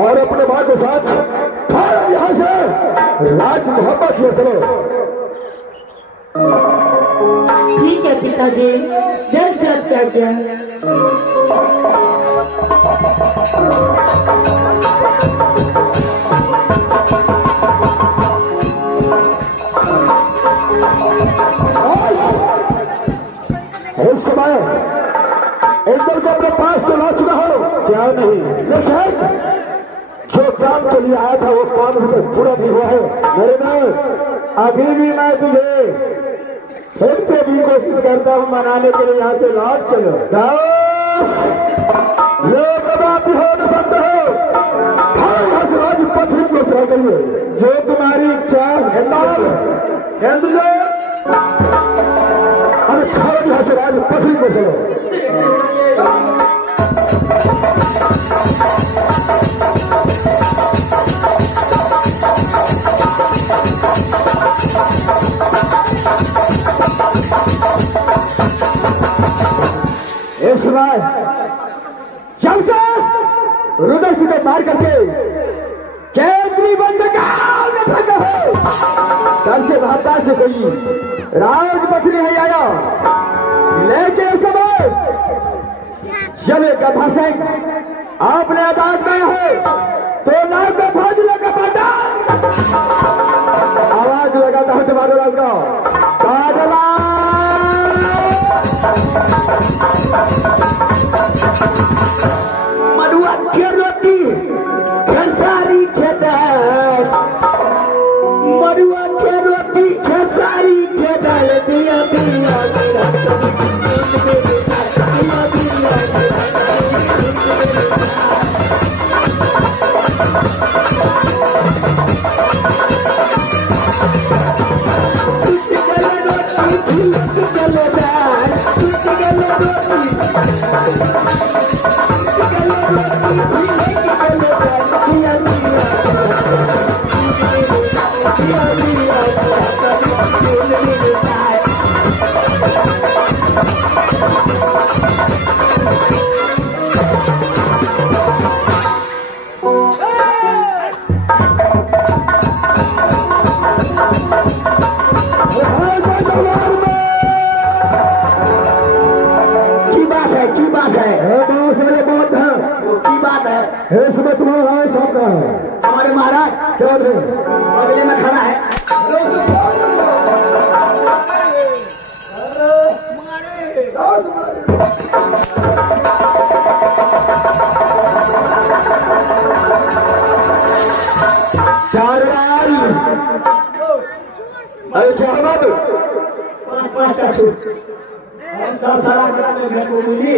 और अपने माँ के साथ यहाँ से राज मोहब्बत में चलो। ठीक है पिताजी, जैसे आज्ञा। उस समय इंद्र को अपने पास तो ला चुका हो क्या नहीं, लेकिन जो काम के लिए आया था वो काम पूरा नहीं हुआ है। मेरे दोस्त, अभी भी मैं तुझे फिर से भी कोशिश करता हूँ मनाने के लिए। यहाँ से लौट चलो। लोग कदापि हो न सकते हो, यहाँ से राजपथ ही को चला करिए जो तुम्हारी इच्छा है। अरे खाओ यहाँ से राजपथ ही को चलो। बासी को मार करके कैदी बन जंगाल में फेंका है। कल से महात्मा से कोई राजपथ नहीं आया, लेकिन इस समय जब एक भाषण आपने अदालत में है तो नाम में फाजिला का बाटा आवाज लगाता हूं तुम्हारे लाल का काजला मरुआ के रोटी खेसारी खेदार, मरुआ के रोटी खेसारी खेदार दिया दिया इसमें तुम्हारा राय साहब का है। हमारे महाराज क्या है बगले में खड़ा है। अरे क्या बात पांचटा छूट सारा ग्राम में घर को मिली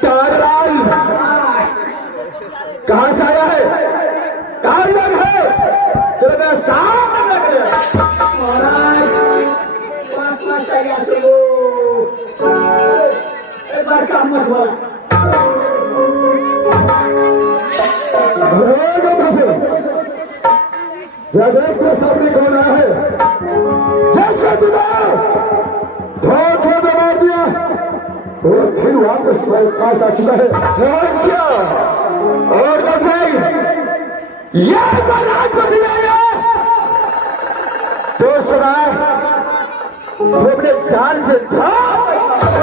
चारलाल कहाँ से आया है, कहाँ लग है, चलो मैं सामने लग गया। महाराज पांचटा गया चलो एक बार काम मत बोला जगह के सामने कौन आया है जिसने तुम्हें धोखे में मार दिया और फिर वापस तुम्हारे पास आ चुका है। अच्छा और बताइए यह राजपति आया तो सुना वो अपने जान से था।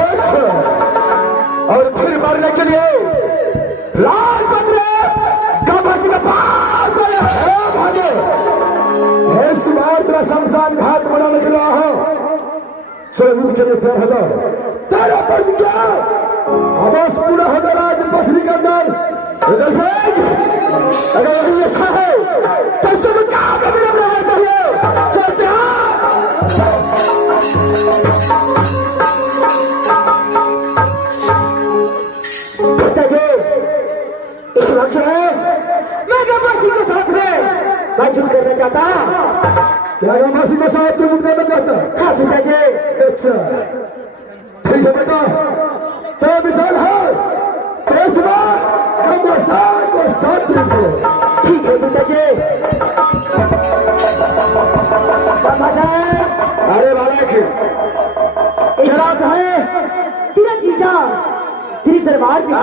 अच्छा और फिर मरने के लिए राजपति कबज के पास आया है। भागे इस बार तेरा शमशान घाट बनाने के लिए आया चलो उसके लिए तैयार हो जाओ। तेरा पर क्या आवाज पूरा हो जाए राजपथरी के अंदर अगर यही अच्छा है तो सब क्या रहना चाहिए। चलते इस वक्त है मैं गवासी के साथ में बातचीत करना चाहता। क्या गवासी के साथ तुम करना चाहता? हाँ पिताजी। अच्छा ठीक है बेटा तो विचार है तो इस बार गवासा को साथ रखो। ठीक है पिताजी। अरे बालक इशारा है तेरा जीजा तेरी दरबार में।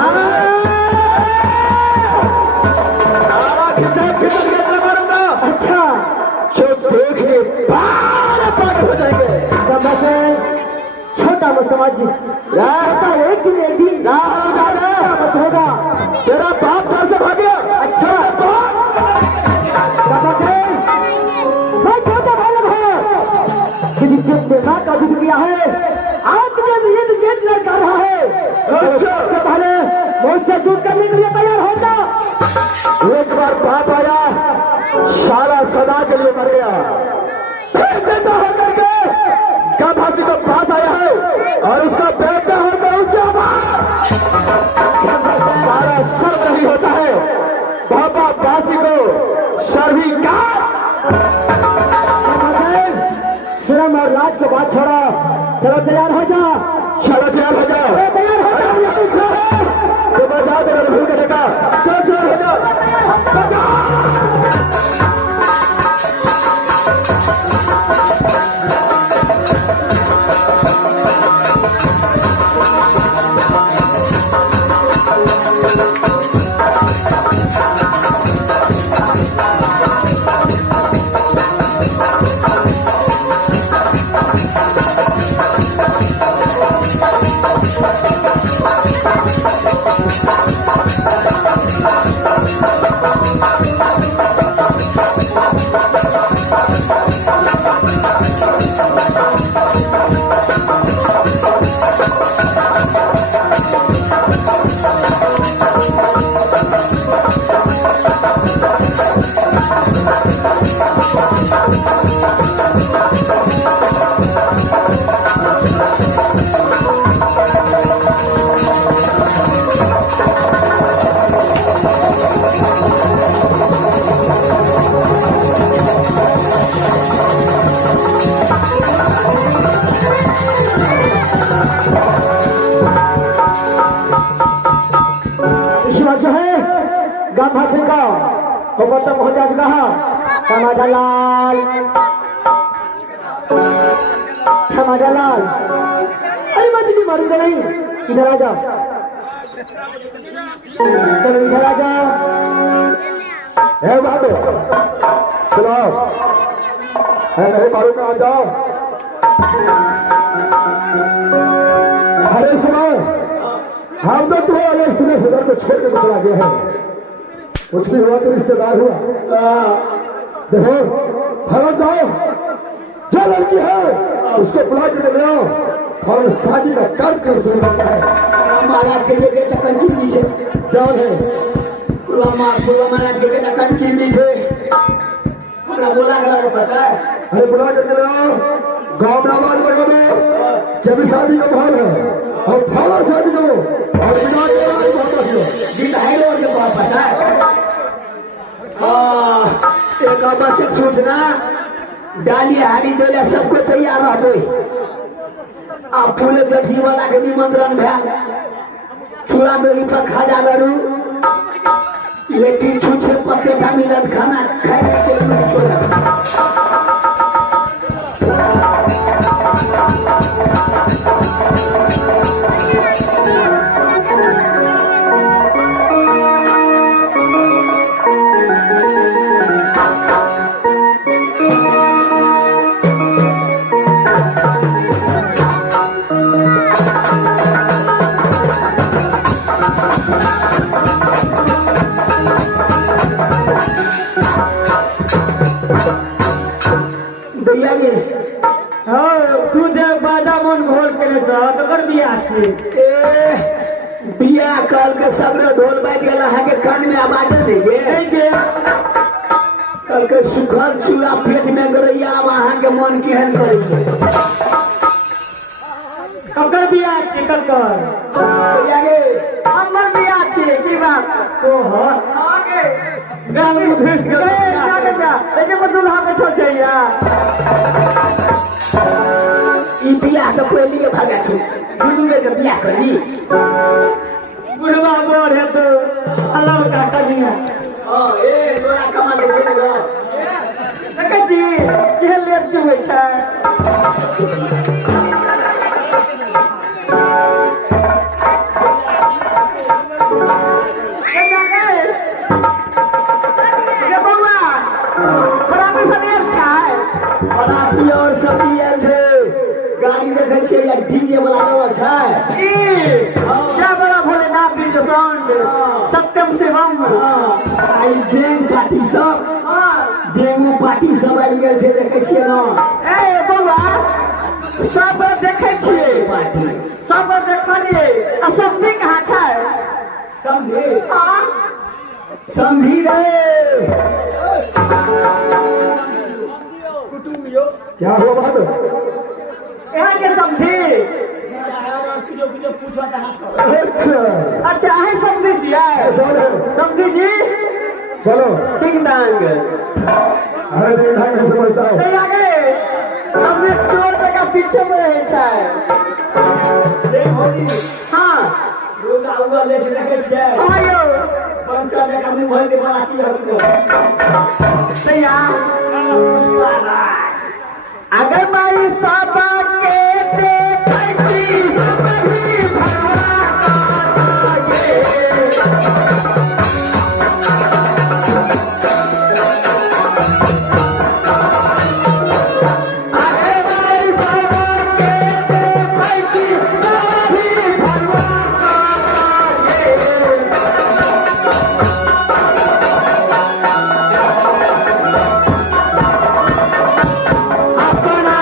अच्छा जो देखने बार बार हो जाएंगे छोटा समाज एक दिन होगा। तेरा बाप घर से भाग गया। अच्छा मैं छोटा बालक है जिसने माँ का दूध दिया है आज तुझे ये गेट लड़का रहा है। अच्छा पहले मुझसे दूध करने के लिए तैयार होगा। एक बार बाप आया सारा सदा के लिए मर गया। फिर बेटा होकर के गवासी को पास आया है और उसका बेटा होकर सारा सर्व नहीं होता है। बाबा बासी को सर्वी का श्रम और राज को बात छोड़ा। चलो तैयार हो जा। चलो तैयार हो जाओ। तैयार हो जा। तो बजा दे भूल करेगा तो तैयार हो जाओ। ऊपर तक पहुंचा चुका है। टमाटर लाल, टमाटर लाल, अरे मत जी मारूंगा नहीं, इधर आ जाओ, चलो इधर आ जाओ। है बाबू चलो है नहीं मारूंगा, आ जाओ। अरे सुनो, हम तो तुम्हें अरेस्ट में सदर को छोड़ के चला गया है। कुछ भी हुआ तो रिश्तेदार हुआ। देखो फरक जाओ, जो लड़की है उसको बुला के ले आओ और शादी का कार्यक्रम शुरू करना है। महाराज के लिए टक्कर की नीचे जान है पुलवा महाराज के टक्कर की नीचे बोला गला को पता है। अरे बुला करके ले आओ, गाँव में आवाज लगा दो कि अभी शादी का माहौल है और थाना शादी करो और बिना के पता है। एक आवश्यक सूचना डाली हारी देला सबको तैयार रहो। आप फूले गठी वाला के निमंत्रण भेल, चूड़ा दही पर खाजा लड़ू, लेकिन छूछे पत्ते मिलत खाना खाए के तुझे बाजा मन भोल के तो कर बिया बिया कल के सब ढोल बाज गया है के कान में आवाज देंगे कल के सुखद चूड़ा पेट में गरैया वहां के मन केहन करेंगे। ककर बिया छे ककर आगे हमर बिया छे की बात ओ हो आगे गांव में घुस गए जाके जा लेकिन दुल्हा पे छोड़ जाइया ई बिया तो पहले भागा छे दुल्हे के बिया करी बुढ़वा बोर है तो अल्लाह का करिया हां ए तोरा कमा ले छे ना देखै छी के लेप जुए छै और सब गाड़ी देखे छे या डीजे वाला छै क्या बड़ा भोलेनाथ डीजे साउंड सत्यम शिवम आई गैंग पार्टी सब आबि गेल छै देखे छियै ना ए बौआ सब देखे छियै पार्टी सब देखलिए आ समझी कहाँ छै समझी हां समझी रे क्या हुआ बात यहाँ के समझी अच्छा है समझी जी समझी जी चलो डिंग डांग अरे नहीं ढंग नहीं समझता हूँ आगे हमने चोर का पीछे में रहे हाँ आयो अगर माई साबा के अपना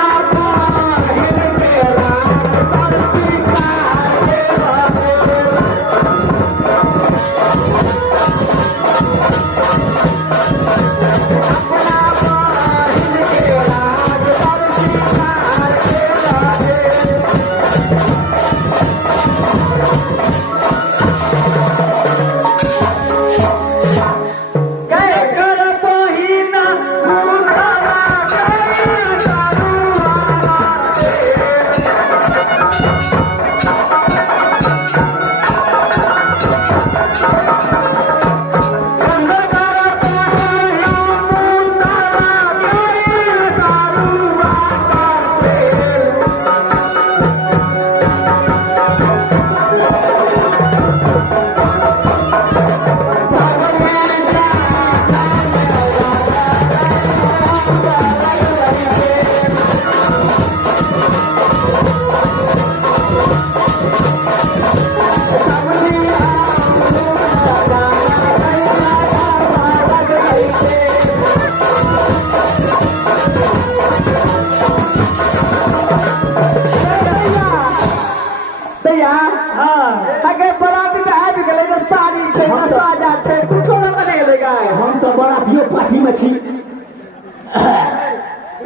मच्छी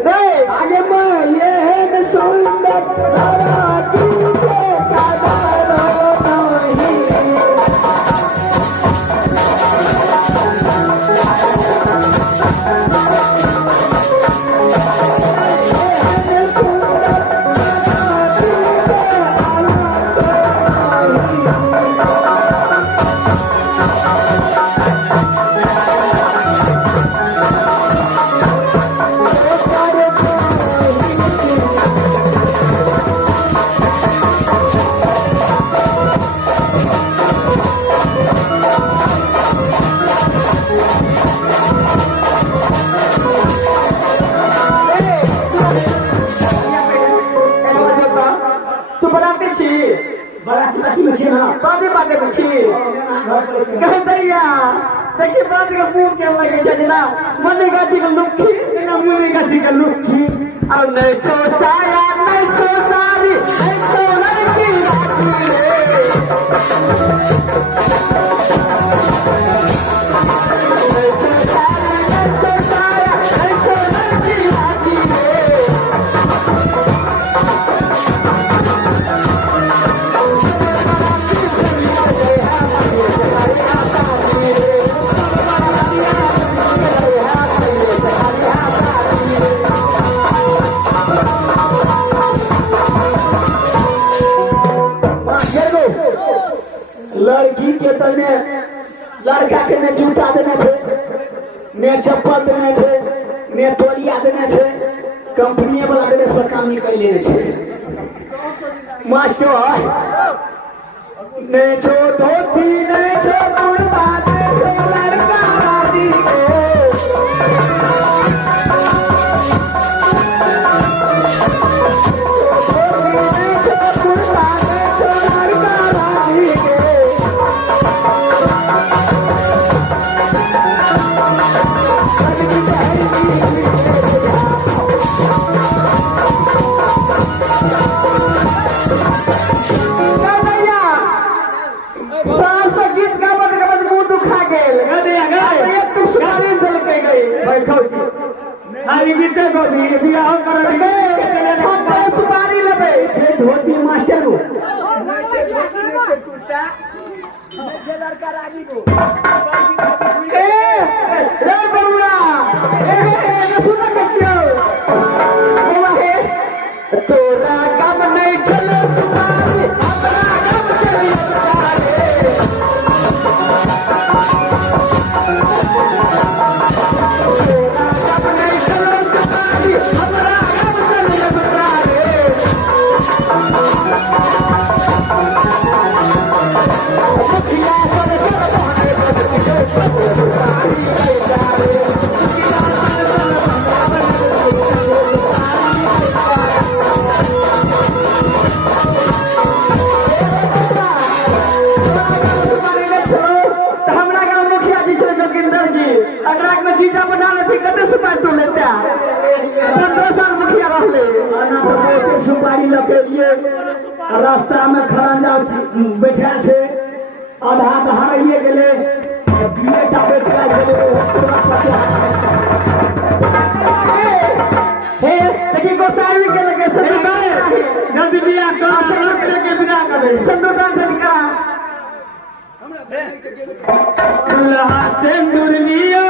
रे आगे में ये है सुंदर धारा की देखिए बात का मुंह क्या लगे चलना मने गाची का लुक्की ना मुने गाची का लुक्की और नहीं छोसाया नहीं छोसारी नहीं तो लड़की लड़की के तने लड़का के ने जूता देने छे ने चप्पल देने छे ने तोलिया देने छे कंपनी वाला देने से काम निकल लेने छे मास्टर ने छो धोती ने छो कुर्ता ने छो लड़का राजी को सुपारी लगे धोती मास्टर को लड़का राजी को तोरा कम नहीं चलो तुम्हारी हमारा कम सुपारी लगे रास्ता में खरंजा बैठा छे आधा दहाड़िए गेले बिलेटा बेचला गेले हे देखी गोसाई के लगे जल्दी बिया कर के बिना करे संदूर से करा अल्लाह से मुरलिया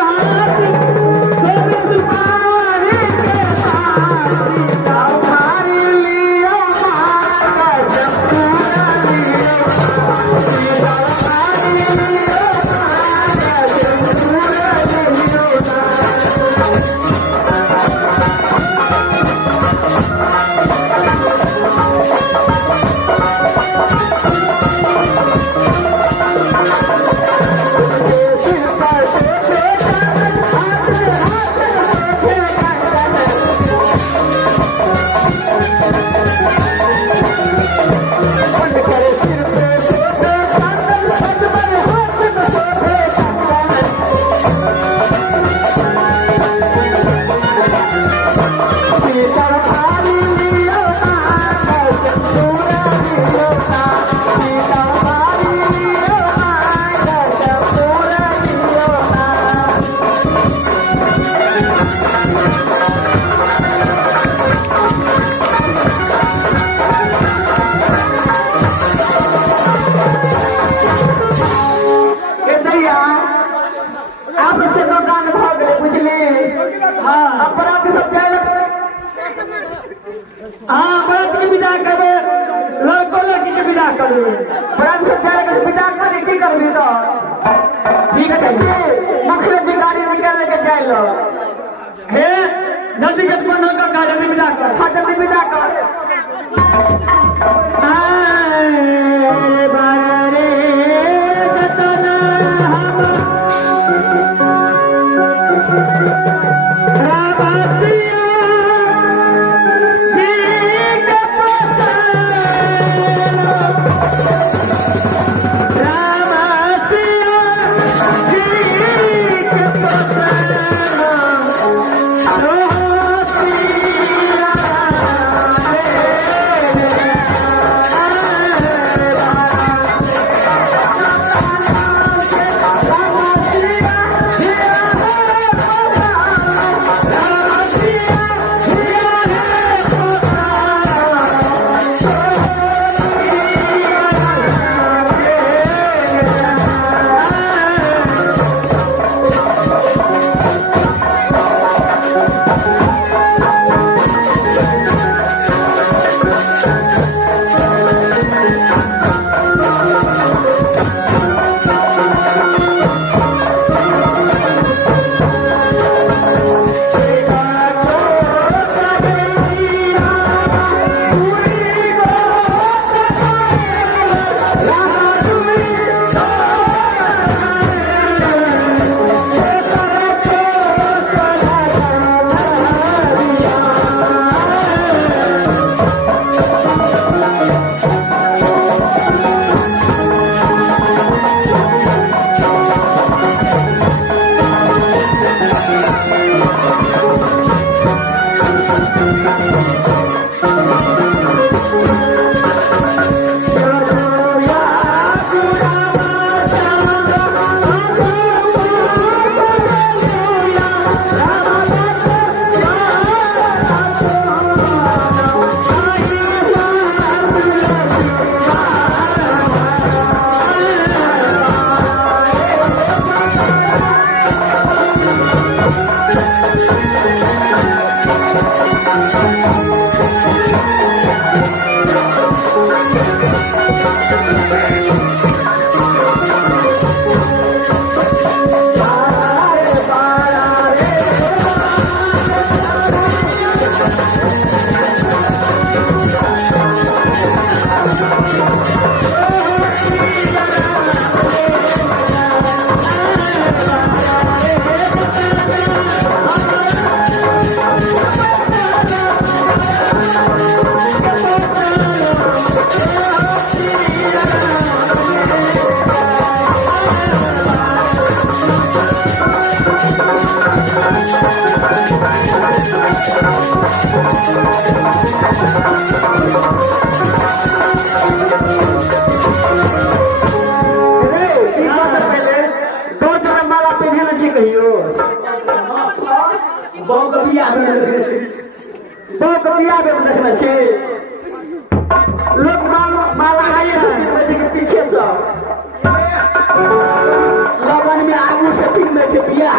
हाँ बरात की विदा करे लड़को लड़की के विदा कर बरात से जाए के विदा कर की कर दी तो ठीक है मुख्य अधिकारी निकल लेके जाए लो हे जल्दी के तुम नौकर का जल्दी विदा कर हाँ जल्दी विदा कर बारे जतना हम रावतिया जी के रावतिया जी के देखना चाहिए लोग माला के पीछे से लगन में आगू से तीन में से बियाह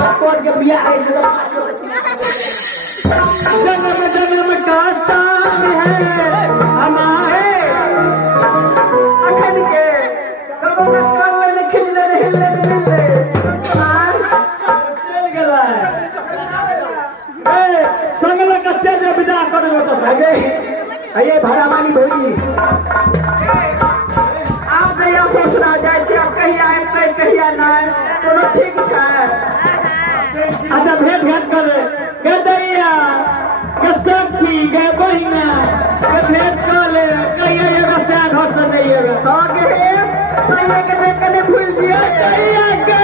चक्कर के बियाह है जन्म जन्म का साथ है हमारे अखन के कल में खिलने हिले चल गया है संगल का चेज विदा कर दो तो अरे भाड़ा वाली भोजी आप नहीं सोचना जैसे आप कहीं आए कहीं आना तो ठीक है। अच्छा भेंट घाट कर के दैया के सखी के बहिना के भेंट कर ले कहिया एगो से घर से नहीं एगो तो के सही के भूल दिया दैया के